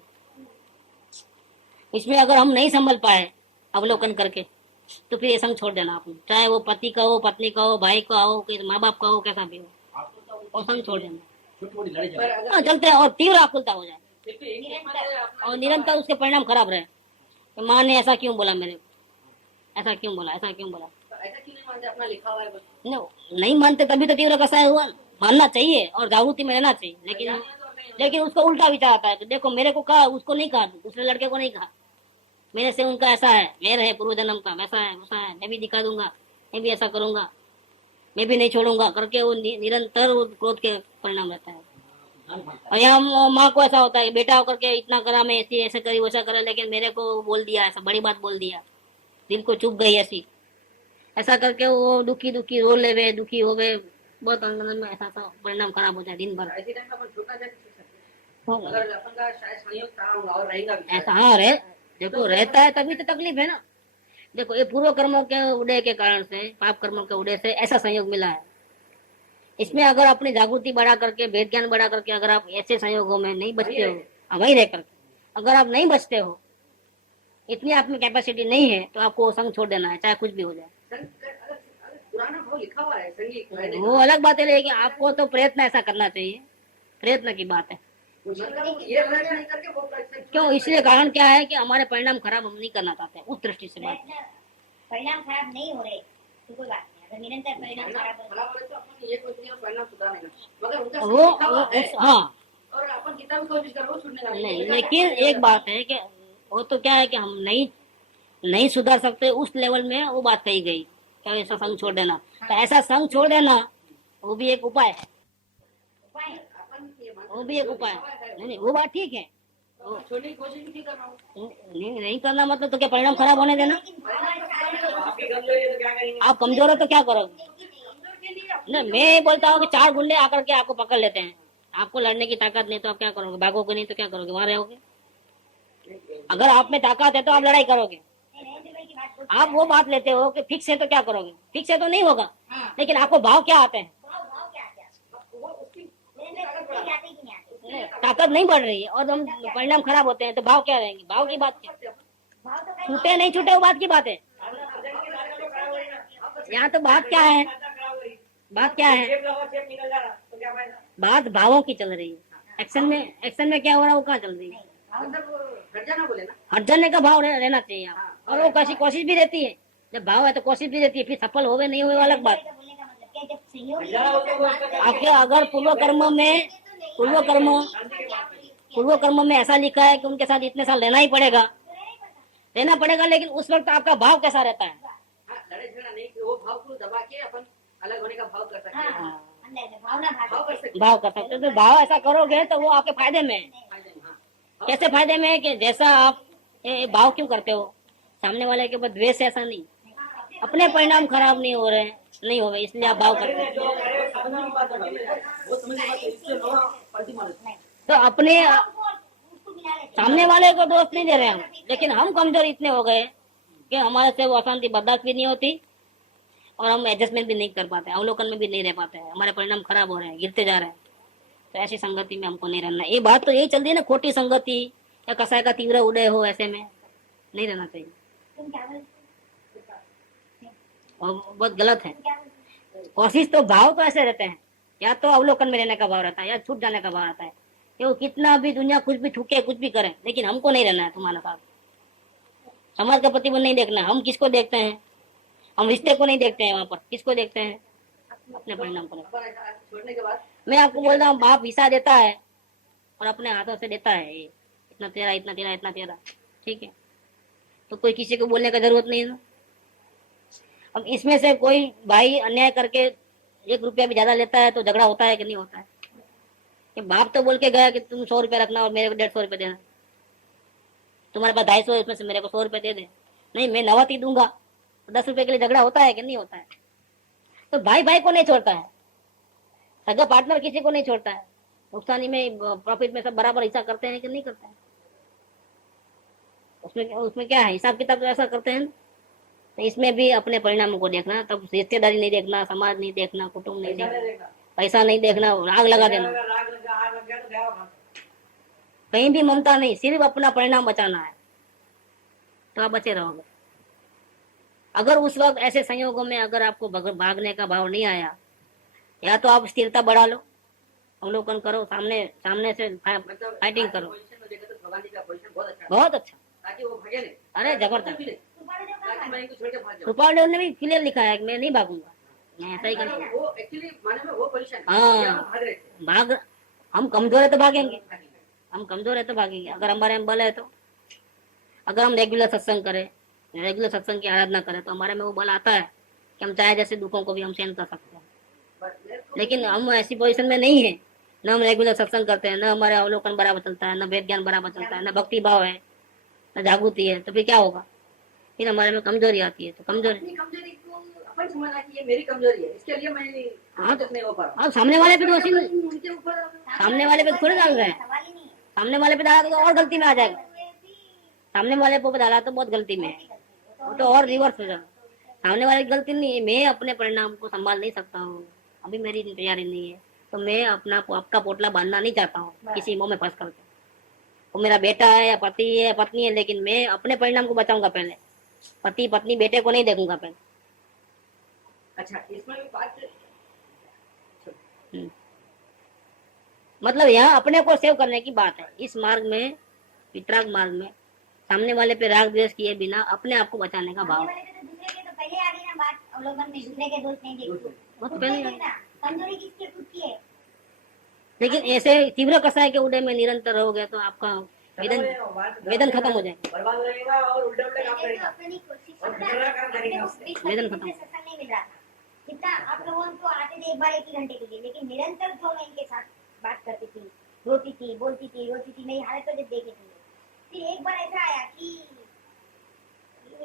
इसमें अगर हम नहीं संभल पाए अवलोकन करके तो फिर ये संग छोड़ देना आपने, चाहे वो पति का हो, पत्नी का हो, भाई का हो, माँ बाप का हो, कैसा भी हो, और संग छोड़ देना। पर अगर हाँ चलते हैं और तीव्र आकुलता हो जाए फिर भी एक चीज में अपना और निरंतर उसके परिणाम खराब रहे कि माँ ने ऐसा क्यों बोला मेरे को, ऐसा क्यों बोला, ऐसा क्यों बोला। ऐसा क्यों नहीं मानते अपना लिखा हुआ है बस। नहीं मानते तभी तो तीव्र कसाय हुआ। मानना चाहिए और जागृति में रहना चाहिए, लेकिन उसको उल्टा विचार आता है कि देखो मेरे को कहा, उसको नहीं कहा, दूसरे लड़के को नहीं कहा, मेरे से उनका ऐसा है, मेरा है पूर्व जन्म का, वैसा है वैसा है, मैं भी दिखा दूंगा, मैं भी ऐसा करूंगा, मैं भी नहीं छोड़ूंगा करके वो निरंतर क्रोध के परिणाम रहता है। और यहाँ माँ को ऐसा होता है बेटा होकर के इतना करा, मैं ऐसी ऐसा करी वैसा करा, लेकिन मेरे को बोल दिया, ऐसा बड़ी बात बोल दिया, दिल को चुप गई ऐसी, ऐसा करके वो दुखी दुखी रो ले, दुखी हो गए, बहुत अंदर में ऐसा परिणाम खराब हो जाए दिन भर। ऐसी टाइम में अपन छोटा जाके सोच सकते हैं। अगर अपन का शायद संयोग था होगा और रहेगा भी शायद। ऐसा हाँ रहे, देखो रहता है तभी तो तकलीफ है ना। देखो ये पूर्व कर्मों के उदय के कारण से, पाप कर्मों के उदय से ऐसा संयोग मिला है। इसमें अगर अपनी जागृति बढ़ा करके, भेद ज्ञान बढ़ा करके अगर आप ऐसे संयोगों में नहीं बचते हो, वही रह करके अगर आप नहीं बचते हो, इतनी आप में कैपेसिटी नहीं है तो आपको वो संग छोड़ देना है, चाहे कुछ भी हो जाए। पुराना भाव लिखा हुआ है संगीत वो अलग बात है, लेकिन आपको तो प्रयत्न ऐसा करना चाहिए, प्रयत्न की बात है। मतलब ये प्रयत्न नहीं करके वो प्रयत्न क्यों, इसलिए कारण क्या है कि हमारे परिणाम खराब हम नहीं करना चाहते हैं, उस दृष्टि से बात। परिणाम खराब नहीं हो रहे तो कोई बात नहीं। अगर निरंतर परिणाम खराब हो भला बोले तो अपन ये कोशिश और परिणाम सुधारने का, मगर उनका वो लिखा हुआ है हाँ और अपन कितना भी कोशिश करो छूटने का नहीं, लेकिन एक बात है कि वो तो क्या है कि हम नहीं सुधार सकते उस लेवल में, वो बात कही गई क्या ऐसा संग छोड़ देना, तो ऐसा संग छोड़ देना वो भी एक उपाय है, उपाय वो भी एक उपाय है। नहीं वो बात ठीक है, छोड़ने की कोशिश भी नहीं कर रहा हूँ। नहीं करना मतलब तो क्या परिणाम खराब होने देना। आप ही कमजोर है तो क्या करेंगे। आप कमजोर हो तो क्या करोगे। नहीं मैं बोलता हूँ कि 4 गुंडे आकर के आपको पकड़ लेते हैं, आपको लड़ने की ताकत नहीं तो आप क्या करोगे, भागोगे नहीं तो क्या करोगे, वहां रहोगे। अगर आप में ताकत है तो आप लड़ाई करोगे। आप वो बात लेते हो कि फिक्स है तो क्या करोगे, फिक्स है तो नहीं होगा, लेकिन आपको भाव क्या आते हैं, ताकत नहीं बढ़ रही है और हम परिणाम खराब होते हैं तो भाव क्या रहेंगे, भाव की बात क्या, छूटे नहीं छूटे वो बात की बात है। यहाँ तो बात क्या है, बात क्या है, बात भावों की चल रही है। एक्शन में क्या हो रहा है वो कहाँ चल रही है। हट जाना बोले ना, हट जाने का भाव रहना चाहिए यहाँ। और वो कोशिश भी रहती है, जब भाव है तो कोशिश भी रहती है, फिर सफल होवे नहीं होवे अलग बात। आपके अगर पूर्व कर्म में ऐसा लिखा है कि उनके साथ इतने साल रहना पड़ेगा, लेकिन उस वक्त आपका भाव कैसा रहता है। लड़ाई झगड़ा नहीं, वो भाव को दबा के अपन अलग होने का भाव कर सकते हैं। भाव कर सकते भाव कर सकते हो, तो भाव ऐसा करोगे तो वो आपके फायदे में है। हैं। कैसे फायदे में है कि जैसा आप भाव क्यों करते हो, सामने वाले के ऊपर द्वेष, ऐसा नहीं, अपने परिणाम खराब नहीं हो रहे इसलिए आप भाव करते हैं। तो अपने सामने वाले को दोष नहीं दे रहे हम, लेकिन हम कमजोर इतने हो गए कि हमारे से वो अशांति बर्दाश्त भी नहीं होती और हम एडजस्टमेंट भी नहीं कर पाते, अवलोकन में भी नहीं रह पाते हैं, हमारे परिणाम खराब हो रहे हैं, गिरते जा रहे हैं। तो ऐसी संगति में हमको नहीं रहना। ये बात तो यही चल रही है ना, खोटी संगति या कसाय का तीव्र उदय हो, ऐसे में नहीं रहना चाहिए और बहुत गलत है। कोशिश तो भाव तो ऐसे रहते हैं, या तो अवलोकन में रहने का भाव रहता है या छूट जाने का भाव रहता है कि वो कितना भी दुनिया कुछ भी थूके कुछ भी करे, लेकिन हमको नहीं रहना है तुम्हारे साथ। समाज का प्रतिबंध नहीं देखना, हम किसको देखते हैं, हम रिश्ते को नहीं देखते हैं, वहां पर किसको देखते हैं, अपने परिणाम को। अपन ऐसा छोड़ने के बाद मैं आपको बोल रहा हूँ, बाप हिस्सा देता है और अपने हाथों से देता है, ये इतना तेरा इतना तेरा इतना तेरा, ठीक है, तो कोई किसी को बोलने का जरूरत नहीं है। अब इसमें से कोई भाई अन्याय करके 1 रुपया भी ज्यादा लेता है तो झगड़ा होता है कि नहीं होता है? कि बाप तो बोल के गया कि तुम 100 रुपया रखना और मेरे को 150 रुपया देना, तुम्हारे पास 250, इसमें से मेरे को 100 रुपया दे दे, नहीं मैं 90 दूंगा, तो 10 रुपए के लिए झगड़ा होता है कि नहीं होता है? तो भाई भाई को नहीं छोड़ता है, सगा पार्टनर किसी को नहीं छोड़ता है, नुकसानी में प्रॉफिट में सब बराबर हिस्सा करते हैं कि नहीं करते हैं? उसमें उसमें क्या है, हिसाब किताब तो ऐसा करते हैं ना। तो इसमें भी अपने परिणामों को देखना, तब रिश्तेदारी नहीं देखना, समाज नहीं देखना, कुटुंब नहीं देखना, पैसा नहीं देखना, आग लगा देना, आग लग गया तो गया वहाँ। कहीं भी ममता नहीं, सिर्फ अपना परिणाम बचाना है, तो आप बचे रहोगे। अगर उस वक्त ऐसे संयोगों में अगर आपको भागने का भाव नहीं आया, या तो आप स्थिरता बढ़ा लो, अवलोकन करो, सामने सामने से मतलब फाइटिंग करो, पोजीशन में देखा तो भगवान जी का पोजीशन बहुत अच्छा है, बहुत अच्छा, ताकि वो भागे नहीं। अरे जबरदस्त। ताकि मैं इनको छोड़ के भाग जाऊं। कृपाल देव ने भी क्लियर लिखा है कि मैं नहीं भागूंगा, मैं ऐसा ही करूंगा। वो एक्चुअली माने में वो पोजीशन हाँ। भाग रहे थे। भाग, हम कमजोर है तो भागेंगे, हम कमजोर है तो भागेंगे, अगर हमारे में बल है तो। अगर हम रेगुलर सत्संग करें, रेगुलर सत्संग की आराधना करें, तो हमारे में वो बल आता है कि हम चाहे जैसे दुखों को भी हम सहन कर सकते हैं। लेकिन हम ऐसी पोजीशन में नहीं है, न हम रेगुलर सत्संग करते हैं, न हमारे अवलोकन बराबर चलता है, न वेद ज्ञान बराबर चलता है, न भक्ति भाव है, न जागृति है, तो फिर क्या होगा? फिर हमारे में कमजोरी आती है। तो कमजोरी, अपनी कमजोरी को अपन समझना कि ये मेरी कमजोरी है, इसके लिए मैं हाँ तक नहीं हो पा रहा। अब सामने वाले पे दोषी, उनके ऊपर सामने वाले पे थोड़े डाल रहे हैं, सवाल ही नहीं है। सामने वाले पे डाला तो और गलती में आ जाएगा, सामने वाले पे डाला तो बहुत गलती में है, वो तो और रिवर्स हो जाएगा। सामने वाले की गलती नहीं है, मैं अपने परिणाम को संभाल नहीं सकता हूँ, अभी मेरी तैयारी नहीं है, तो मैं अपना आपका पोटला बांधना नहीं चाहता हूँ किसी मुंह में फंस करके। वो मेरा बेटा है या पति है या पत्नी है, लेकिन मैं अपने परिणाम को बचाऊंगा पहले, पति पत्नी बेटे को नहीं देखूंगा पहले। अच्छा, इसमें भी बात मतलब यहाँ अपने को सेव करने की बात है। इस मार्ग में, वितराग मार्ग में, सामने वाले पे राग द्वेष किए बिना अपने आप को बचाने का भाव। सामने वाले पे तो दूसरे के तो पहले आ गई ना बात, अवलोकन में दूसरे के दोष नहीं देखते। बहुत खुद पहले नहीं आ गई। देखना, कमजोरी किसकी खुद की है। लेकिन ऐसे तीव्र कसाय के उदय में निरंतर रहोगे तो आपका वेदन खत्म हो जाएगा, बर्बाद रहेगा और उल्टे उल्टे काम पहले तो करेगा। अपनी कोशिश और करना, दूसरा काम अपने करेगा को उससे। 20-25 खत्म। दिन से सत्संग नहीं मिल रहा था। जितना आप लोगों को आते थे एक बार 1 ही घंटे के लिए, लेकिन निरंतर जो मैं इनके साथ बात करती थी, रोती थी, बोलती थी, रोती थी, मेरी हालत तो जब देखे थी। फिर एक बार ऐसा आया कि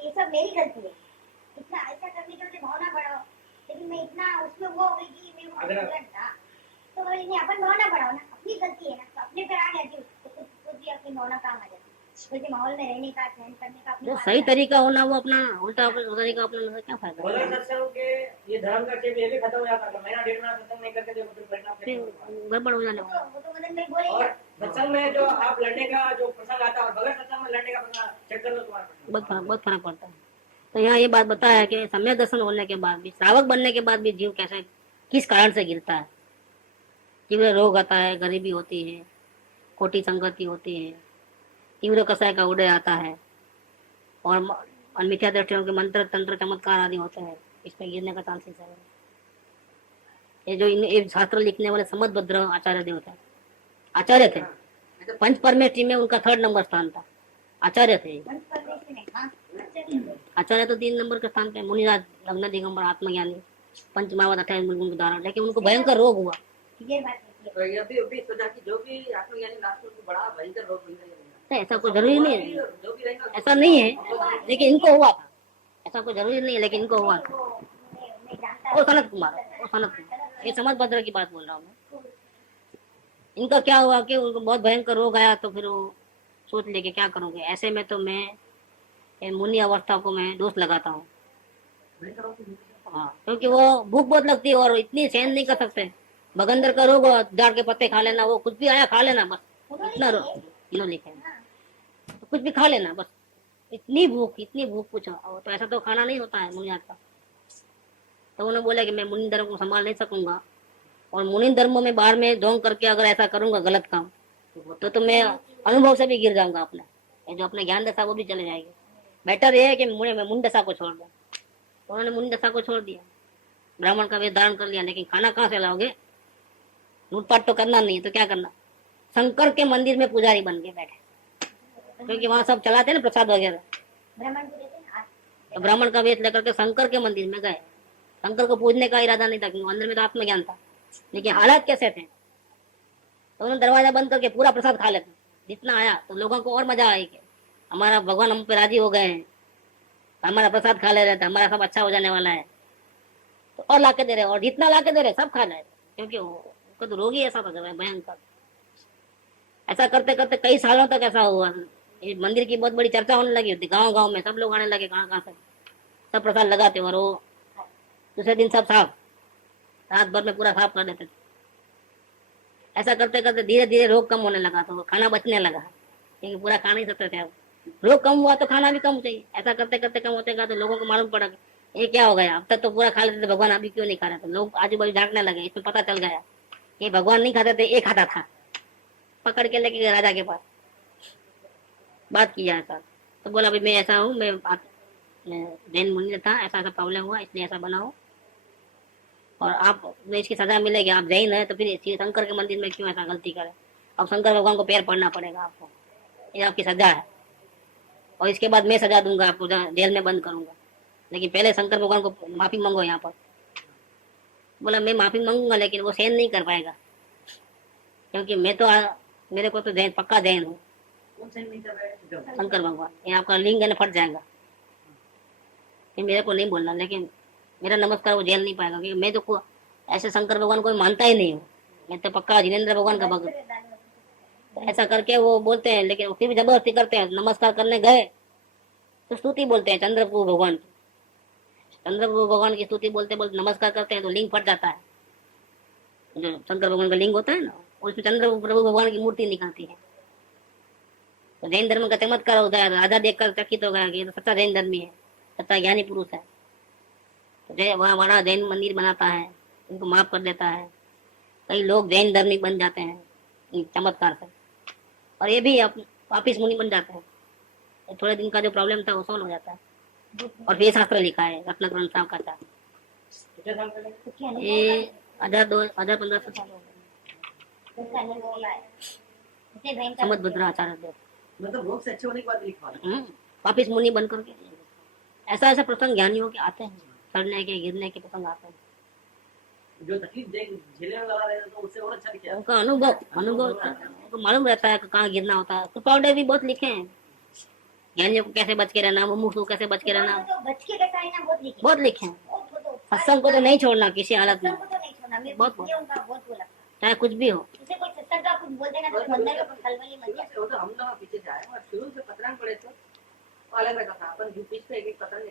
ये सब मेरी गलती है, इतना ऐसा करने के लिए भावना बढ़ाओ, लेकिन मैं इतना उसमें वो हो गई कि मेरे को गलत था। तो बोले नहीं, अपन भावना बढ़ाओ ना, अपनी गलती है ना, तो अपने पर आ जाती है, तो खुद भी अपनी भावना काम आ जाती है। वैसे माहौल में रहने का, सहन करने का अपने जो पास सही आता है। तरीका होना वो अपना, उल्टा तरीका अपना क्या फायदा? बोला सत्संग के ये धर्म का चेप ये भी खत्म हो जाता है। महीना 1.5 महीना सत्संग नहीं करके देखो, फिर परिणाम फिर कैसे होगा। गड़बड़ हो जाने वाला। वो तो मदन भाई बोलेगा। और सत्संग में जो आप लड़ने का जो प्रसंग आता है और बगैर सत्संग में लड़ने का प्रसंग, चेक कर लो तुम्हारा प्रसंग। बहुत फर्क पड़ता है। तो यहाँ ये बात बताया है कि सम्यक दर्शन होने के बाद भी, श्रावक बनने के बाद भी जीव कैसे, किस कारण से गिरता है। तीव्र रोग आता है, गरीबी होती है, खोटी संगति होती है, तीव्र कसाय का उदय आता है, और मिथ्या दृष्टियों के मंत्र तंत्र चमत्कार आदि होते हैं, इसमें गिरने का चांसेस है। ये जो ये शास्त्र लिखने वाले समदभद्र आचार्य देव थे, आचार्य थे, पंच परमेष्ठी में उनका 3rd नंबर स्थान था, आचार्य थे। पंच परमेश्वर ने, हाँ, अच्छा, आचार्य तो 3 नंबर के स्थान पे, मुनिराज, लग्न दिगंबर, आत्मज्ञानी, पंचमावत 28 मूल गुण धारण, लेकिन उनको भयंकर रोग हुआ। ये बात है। तो ये भी सोचा कि जो भी आत्मज्ञानी लास्ट में उनको बड़ा भयंकर रोग मिल जाएगा। नहीं, ऐसा कोई जरूरी नहीं है, जो भी रहेगा ऐसा नहीं है, लेकिन इनको हुआ था। ऐसा कोई जरूरी नहीं है, लेकिन इनको हुआ था। मैं जानता वो सनत कुमार, वो सनत कुमार, ये समदभद्र की बात बोल रहा हूँ मैं। इनका क्या हुआ कि उनको बहुत भयंकर रोग आया, तो फिर वो सोच ले कि क्या करोगे। ऐसे में तो मैं ये मुनि अवस्था को मैं दोष लगाता हूँ। हाँ, क्योंकि वो भूख बहुत लगती है और इतनी सहन नहीं कर सकते। बगंदर का रोग, झाड़ के पत्ते खा लेना, वो कुछ भी आया खा लेना, बस इतना रोग इन्होंने लिखा है, तो कुछ भी खा लेना बस। इतनी भूख पूछो, तो ऐसा तो खाना नहीं होता है मुनियात का। तो उन्होंने बोला कि मैं मुनि धर्म को संभाल नहीं सकूंगा, और मुनि धर्मों में बाहर में ढोंग करके अगर ऐसा करूंगा गलत काम तो मैं अनुभव से भी गिर जाऊंगा अपने, ये जो अपने ज्ञान दशा वो भी चले जाएगी। बेटर ये है कि मैं मुनि दशा को छोड़ दूं। तो उन्होंने मुनि दशा को छोड़ दिया, ब्राह्मण का वेश धारण कर लिया, लेकिन खाना कहाँ से लाओगे, लूटपाट तो करना नहीं है तो क्या करना, शंकर के मंदिर में पुजारी बन के बैठे, क्योंकि वहां सब चलाते हैं ना प्रसाद वगैरह। ब्राह्मण को देते हैं तो ब्राह्मण का वेश लेकर के शंकर के मंदिर में गए। शंकर को पूजने का इरादा नहीं था, क्योंकि अंदर में तो आत्मज्ञान था, लेकिन हालात कैसे थे, तो उन्होंने दरवाजा बंद करके पूरा प्रसाद खा लेते, जितना आया। तो लोगों को और मजा आई कि हमारा भगवान हम पे राजी हो गए हैं, हमारा प्रसाद खा ले रहे थे, हमारा सब अच्छा हो जाने वाला है, तो और लाके दे रहे, और जितना लाके दे रहे सब खा रहे, क्योंकि उसका तो रोग ही ऐसा था जब भयंकर। ऐसा करते करते कई सालों तक ऐसा हुआ, ये मंदिर की बहुत बड़ी चर्चा होने लगी होती, गांव गांव में सब लोग आने लगे, कहाँ कहाँ से सब प्रसाद लगाते, और वो दूसरे दिन सब साफ, रात भर में पूरा साफ कर देते थे। ऐसा करते करते धीरे धीरे रोग कम होने लगा, तो खाना बचने लगा, क्योंकि पूरा खा नहीं सकते थे। अब रोग कम हुआ तो खाना भी कम चाहिए। ऐसा करते करते कम होते गया, तो लोगों को मालूम पड़ा कि ये क्या हो गया, अब तक तो पूरा खा लेते थे भगवान, अभी क्यों नहीं खा रहे थे। लोग आजू बाजू झांकने लगे, इसमें पता चल गया ये भगवान नहीं खाते थे, ये खाता था। पकड़ के लेके गए राजा के पास, बात किया ऐसा, तो बोला भाई मैं ऐसा हूँ, मैं जैन मुनि था, ऐसा ऐसा प्रॉब्लम हुआ इसलिए ऐसा बना हो, और आप इसकी सजा मिलेगी, आप जैन है तो फिर शंकर के मंदिर में क्यों ऐसा गलती करे, अब शंकर भगवान को पैर पड़ना पड़ेगा आपको, ये आपकी सजा है, और इसके बाद मैं सजा दूंगा आपको, जेल में बंद करूंगा, लेकिन पहले शंकर भगवान को माफी मांगो यहाँ पर। बोला मैं माफी मांगूंगा, लेकिन वो सहन नहीं कर पाएगा, क्योंकि मैं तो मेरे को तो जैन पक्का जैन हूँ। शंकर भगवान, ये आपका लिंग है ना फट जाएगा, ये मेरे को नहीं बोलना, लेकिन मेरा नमस्कार वो झेल नहीं पाएगा, क्योंकि मैं तो ऐसे शंकर भगवान को मानता ही नहीं हूँ, मैं तो पक्का जिनेंद्र भगवान का भक्त। तो ऐसा करके वो बोलते हैं, लेकिन फिर भी जबरदस्ती करते हैं। नमस्कार करने गए तो स्तुति बोलते हैं चंद्रप्रभु भगवान की, चंद्रप्रभु भगवान की स्तुति बोलते बोलते नमस्कार करते हैं, तो लिंग फट जाता है। जो शंकर भगवान का लिंग होता है ना, उसमें चंद्रप्रभु भगवान की मूर्ति निकलती है। तो जैन धर्म का चमत्कार होता है, राजा देखकर चकित हो गया कि ये तो सच्चा जैन धर्मी है, सच्चा ज्ञानी पुरुष है। तो जय वहाँ बड़ा जैन मंदिर बनाता है, उनको माफ कर देता है, कई लोग जैन धर्मी बन जाते हैं चमत्कार से, और ये भी वापिस मुनि बन जाते हैं। थोड़े दिन का जो प्रॉब्लम था वो सॉल्व हो जाता है। और फिर शास्त्र लिखा है रत्न ग्रंथ साहब का था, ये 1500 साल हो गए, समझ भद्राचार्य देव, मतलब रोग से अच्छे होने के बाद लिखवा रहे वापिस मुनि बन करके। ऐसा ऐसा प्रसंग ज्ञानियों के आते हैं, चढ़ने के गिरने के प्रसंग आते हैं, जो तकलीफ झेलने वाला रहता तो उससे और अच्छा लिखा है। उनका अनुभव उनको मालूम रहता है कि कहाँ गिरना होता है। कृपाउंडे भी बहुत लिखे हैं, ज्ञानियों को कैसे बच के रहना, मुमुक्षु को कैसे बच के रहना, बहुत लिखे हैं। सत्संग को तो नहीं छोड़ना किसी हालत में, बहुत चाहे कुछ भी हो। वो तो हम लोग पीछे से आए और शुरू से पतरान पड़े तो अलग रखा था अपन, बीच पे एक पतरान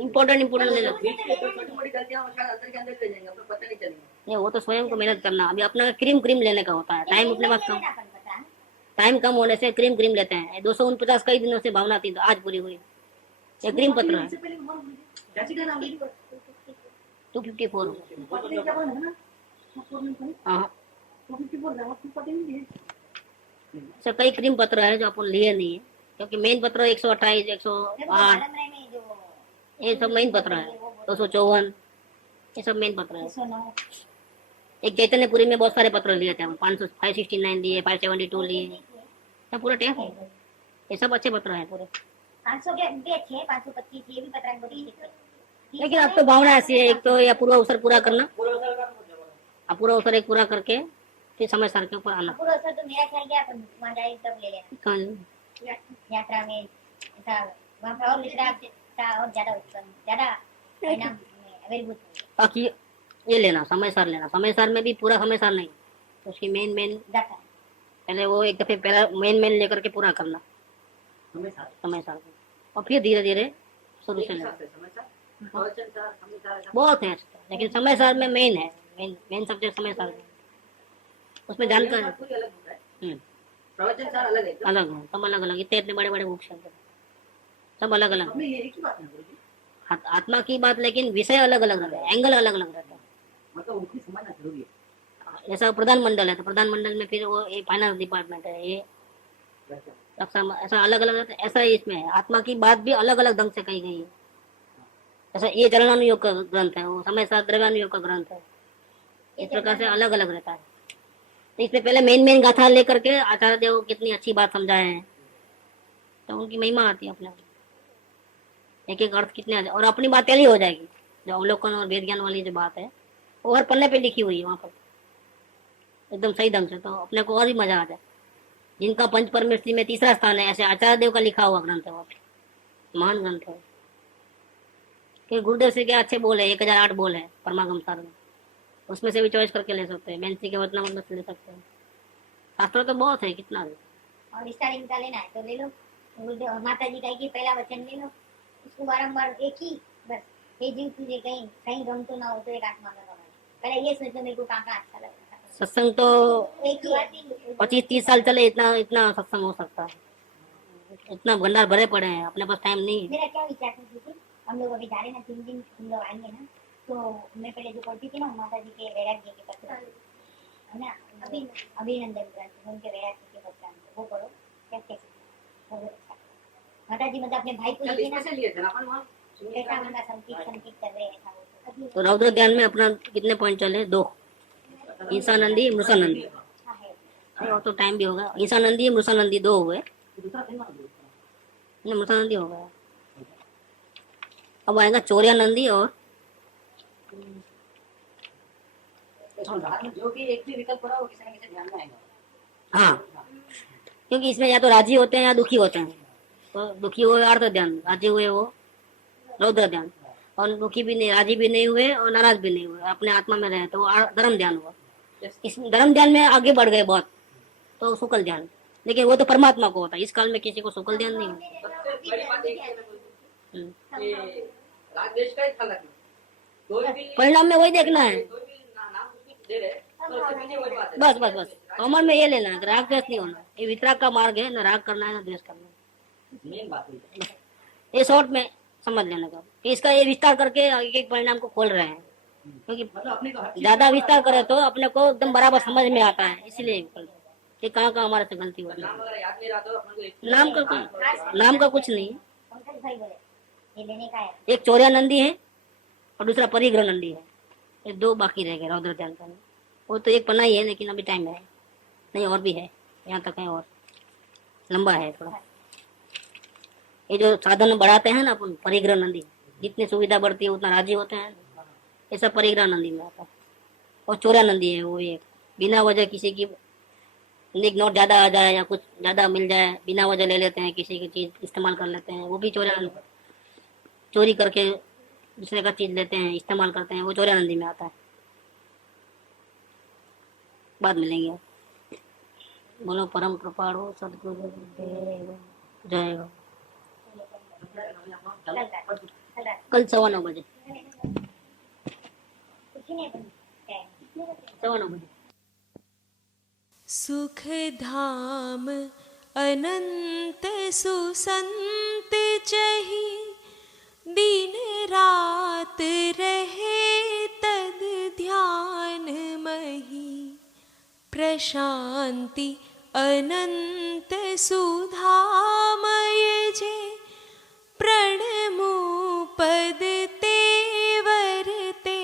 इम्पोर्टेंट ले लो, छोटी मोटी गलतियां अंदर के अंदर ले जाएंगे, अपने पता नहीं चलेगा। ये वो तो स्वयं को मेहनत करना। अभी अपना क्रीम लेने का होता है, टाइम अपने पास कम, टाइम कम होने से क्रीम लेते हैं। 249 कई दिनों से भावना थी, तो आज पूरी हुई। ये क्रीम पत्र है 254। हाँ, कई क्रीम पत्र है जो अपन लिए नहीं है, क्योंकि मेन पत्र 128, 108 ये सब मेन पत्र है, 254 ये सब मेन पत्र है। एक चैतन्यपुरी में बहुत सारे पत्र लिए थे, 569 लिए, 572 लिए, सब पूरा टेप है। ये सब अच्छे पत्र है पूरे। 500 के भी अच्छे हैं, 525 ये भी पत्र है। लेकिन अब तो भावना ऐसी है, एक तो या पूरा अवसर पूरा करना, पूरा अवसर एक पूरा करके फिर समय सार के ऊपर आना। पूरा अवसर तो मेरा ख्याल गया अपन वहाँ जाए तब ले लेना, यात्रा में ऐसा वहाँ पर और लिख रहा था, और ज्यादा परिणाम अवेलेबल। बाकी ये लेना समय सार लेना, समय सार में भी पूरा समय सार नहीं, तो उसकी मेन पहले वो एक दफे पहला मेन लेकर के पूरा करना समय सार, और फिर धीरे धीरे शुरू से लेना। बहुत है, लेकिन समय सार में मेन है, मेन सब्जेक्ट समय सार में, उसमें जानकारी प्रवचन सार अलग है, अलग है, सब अलग अलग, इतने बड़े बुक्स हैं, सब अलग अलग। आत्मा की बात, लेकिन विषय अलग अलग रहता है, एंगल अलग अलग रहता है। मतलब उनकी समझना जरूरी है। जैसा प्रधानमंडल है तो प्रधानमंडल में फिर वो ये फाइनेंस डिपार्टमेंट है, ये रक्षा, ऐसा अलग अलग रहता है। ऐसा ही इसमें है, आत्मा की बात भी अलग अलग ढंग से कही गई है। जैसा ये चलनानुयोग का ग्रंथ है, वो समय साथ द्रव्यानुयोग का ग्रंथ है, इस प्रकार से अलग अलग रहता है। तो इसमें पहले मेन मेन गाथा लेकर के आचार्य देव कितनी अच्छी बात समझाए हैं, तो उनकी महिमा आती है अपने आप। एक एक अर्थ कितने और अपनी बात तैयारी हो जाएगी। जो अवलोकन और वेद ज्ञान वाली जो बात है वो हर पन्ने पे लिखी हुई है वहां पर एकदम सही ढंग से, तो अपने को और भी मजा आ जाए। जिनका पंच परमेष्ठी में तीसरा स्थान है, ऐसे आचार्य देव का लिखा हुआ ग्रंथ है, वो महान ग्रंथ है। कि गुरुदेव से क्या अच्छे बोल है, 1008 बोल है परमागम सार में, उसमें से भी चॉइस करके ले सकते हैं। बेंसी के वचनामृत में से ले सकते हैं। शास्त्र तो बहुत है, कितना है। और स्टार्टिंग का लेना है तो ले लो, गुरुदेव माता जी का एक ही पहला वचन ले लो, उसको बारंबार एक ही बस, हे जीव तुझे कहीं कहीं गम तो ना हो तो एक आत्मा का गम है। पहले ये सोचो मेरे को कहाँ अच्छा लग रहा है। सत्संग तो एक ही 25-30 साल चले, इतना इतना सत्संग हो सकता है। इतना भंडार भरे पड़े हैं, अपने पास टाइम नहीं है। मेरा क्या विचार था, हम लोग अभी जा रहे ना 3 दिन हम लोग आएंगे ना, तो मैं पहले जो पढ़ती थी ना माता जी के वैराग्य के पत्र है ना, अभिनंदन ग्रंथ उनके वैराग्य के पत्र वो पढ़ो, कैसे माता जी मतलब अपने भाई को लेके ना कैसा उनका संकीर्तन कर रहे हैं ऐसा वो। तो रौद्र ध्यान में अपना कितने पॉइंट चले? 2, ईसानंदी मृषानंदी। और तो टाइम भी होगा। ईसानंदी मृषानंदी 2 हुए, मृषानंदी हो गया। अब आएगा चौर्यानंदी और जो भी एक भी विकल्प पड़ा वो किसी न किसी ध्यान में आएगा। हाँ, क्योंकि इसमें या तो राजी होते हैं या दुखी होते हैं। तो दुखी हुए अर्थ ध्यान, राजी हुए वो रौद्र ध्यान, और दुखी भी नहीं, राजी भी नहीं हुए और नाराज भी नहीं हुए, अपने आत्मा में रहे तो वो धर्म ध्यान हुआ। इस धर्म ध्यान में आगे बढ़ गए बहुत तो शुक्ल ध्यान, लेकिन वो तो परमात्मा को होता है। इस काल में किसी को शुक्ल ध्यान नहीं होता। सबसे बड़ी बात एक है कि राग द्वेष का ही ख्याल रखना। कोई भी परिणाम में वही देखना है। कोई भी नाम कुछ दे रहे तो उसके पीछे वही बात है। बस बस बस, कॉमन में ये लेना है, राग द्वेष नहीं होना। ये वितराग का मार्ग है, ना राग करना है ना द्वेष करना है। मेन बात है ये शॉर्ट में समझ लेने का कि इसका ये विस्तार करके एक एक परिणाम को खोल रहे हैं, क्योंकि मतलब अपने को हर ज्यादा विस्तार करे तो अपने को एकदम बराबर समझ में आता है। इसलिए कि कहाँ कहाँ हमारे से गलती हो रही नाम वगैरह याद नहीं रहा तो अपन को एक है। नाम का कुछ नहीं है। पंकज भाई बोले ये लेने का है। एक चौर्यानंदी है और दूसरा परिग्रह नंदी है। ये 2 बाकी रह गए रौद्र ध्यान का। वो तो एक पन्ना ही है, लेकिन अभी टाइम है नहीं, और भी है, यहाँ तक है और लंबा है थोड़ा। ये जो साधन बढ़ाते हैं ना अपन, परिग्रह नंदी, जितनी सुविधा बढ़ती है उतना राजी होते हैं, ये सब परिग्रह नंदी में आता है। और चौर्यानंदी है वो एक, बिना वजह किसी की एक नोट ज्यादा आ जाए या कुछ ज्यादा मिल जाए, बिना वजह ले लेते हैं, किसी की चीज इस्तेमाल कर लेते हैं, वो भी चौर्यानंदी। चोरी करके दूसरे का चीज लेते हैं, इस्तेमाल करते हैं, वो चौर्यानंदी में आता है। बाद मिलेंगे। बोलो परम कृपाणु सदगुरु देव जय हो। कल 9:15 बजे, 9:15 बजे। सुख धाम अनंत सुसंत चही, दिन रात रहे तद ध्यान मही। प्रशांति अनंत सुधामय जे, प्रणमो पद तेवर ते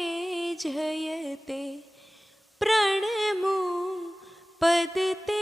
जयते। प्रणमो पद ते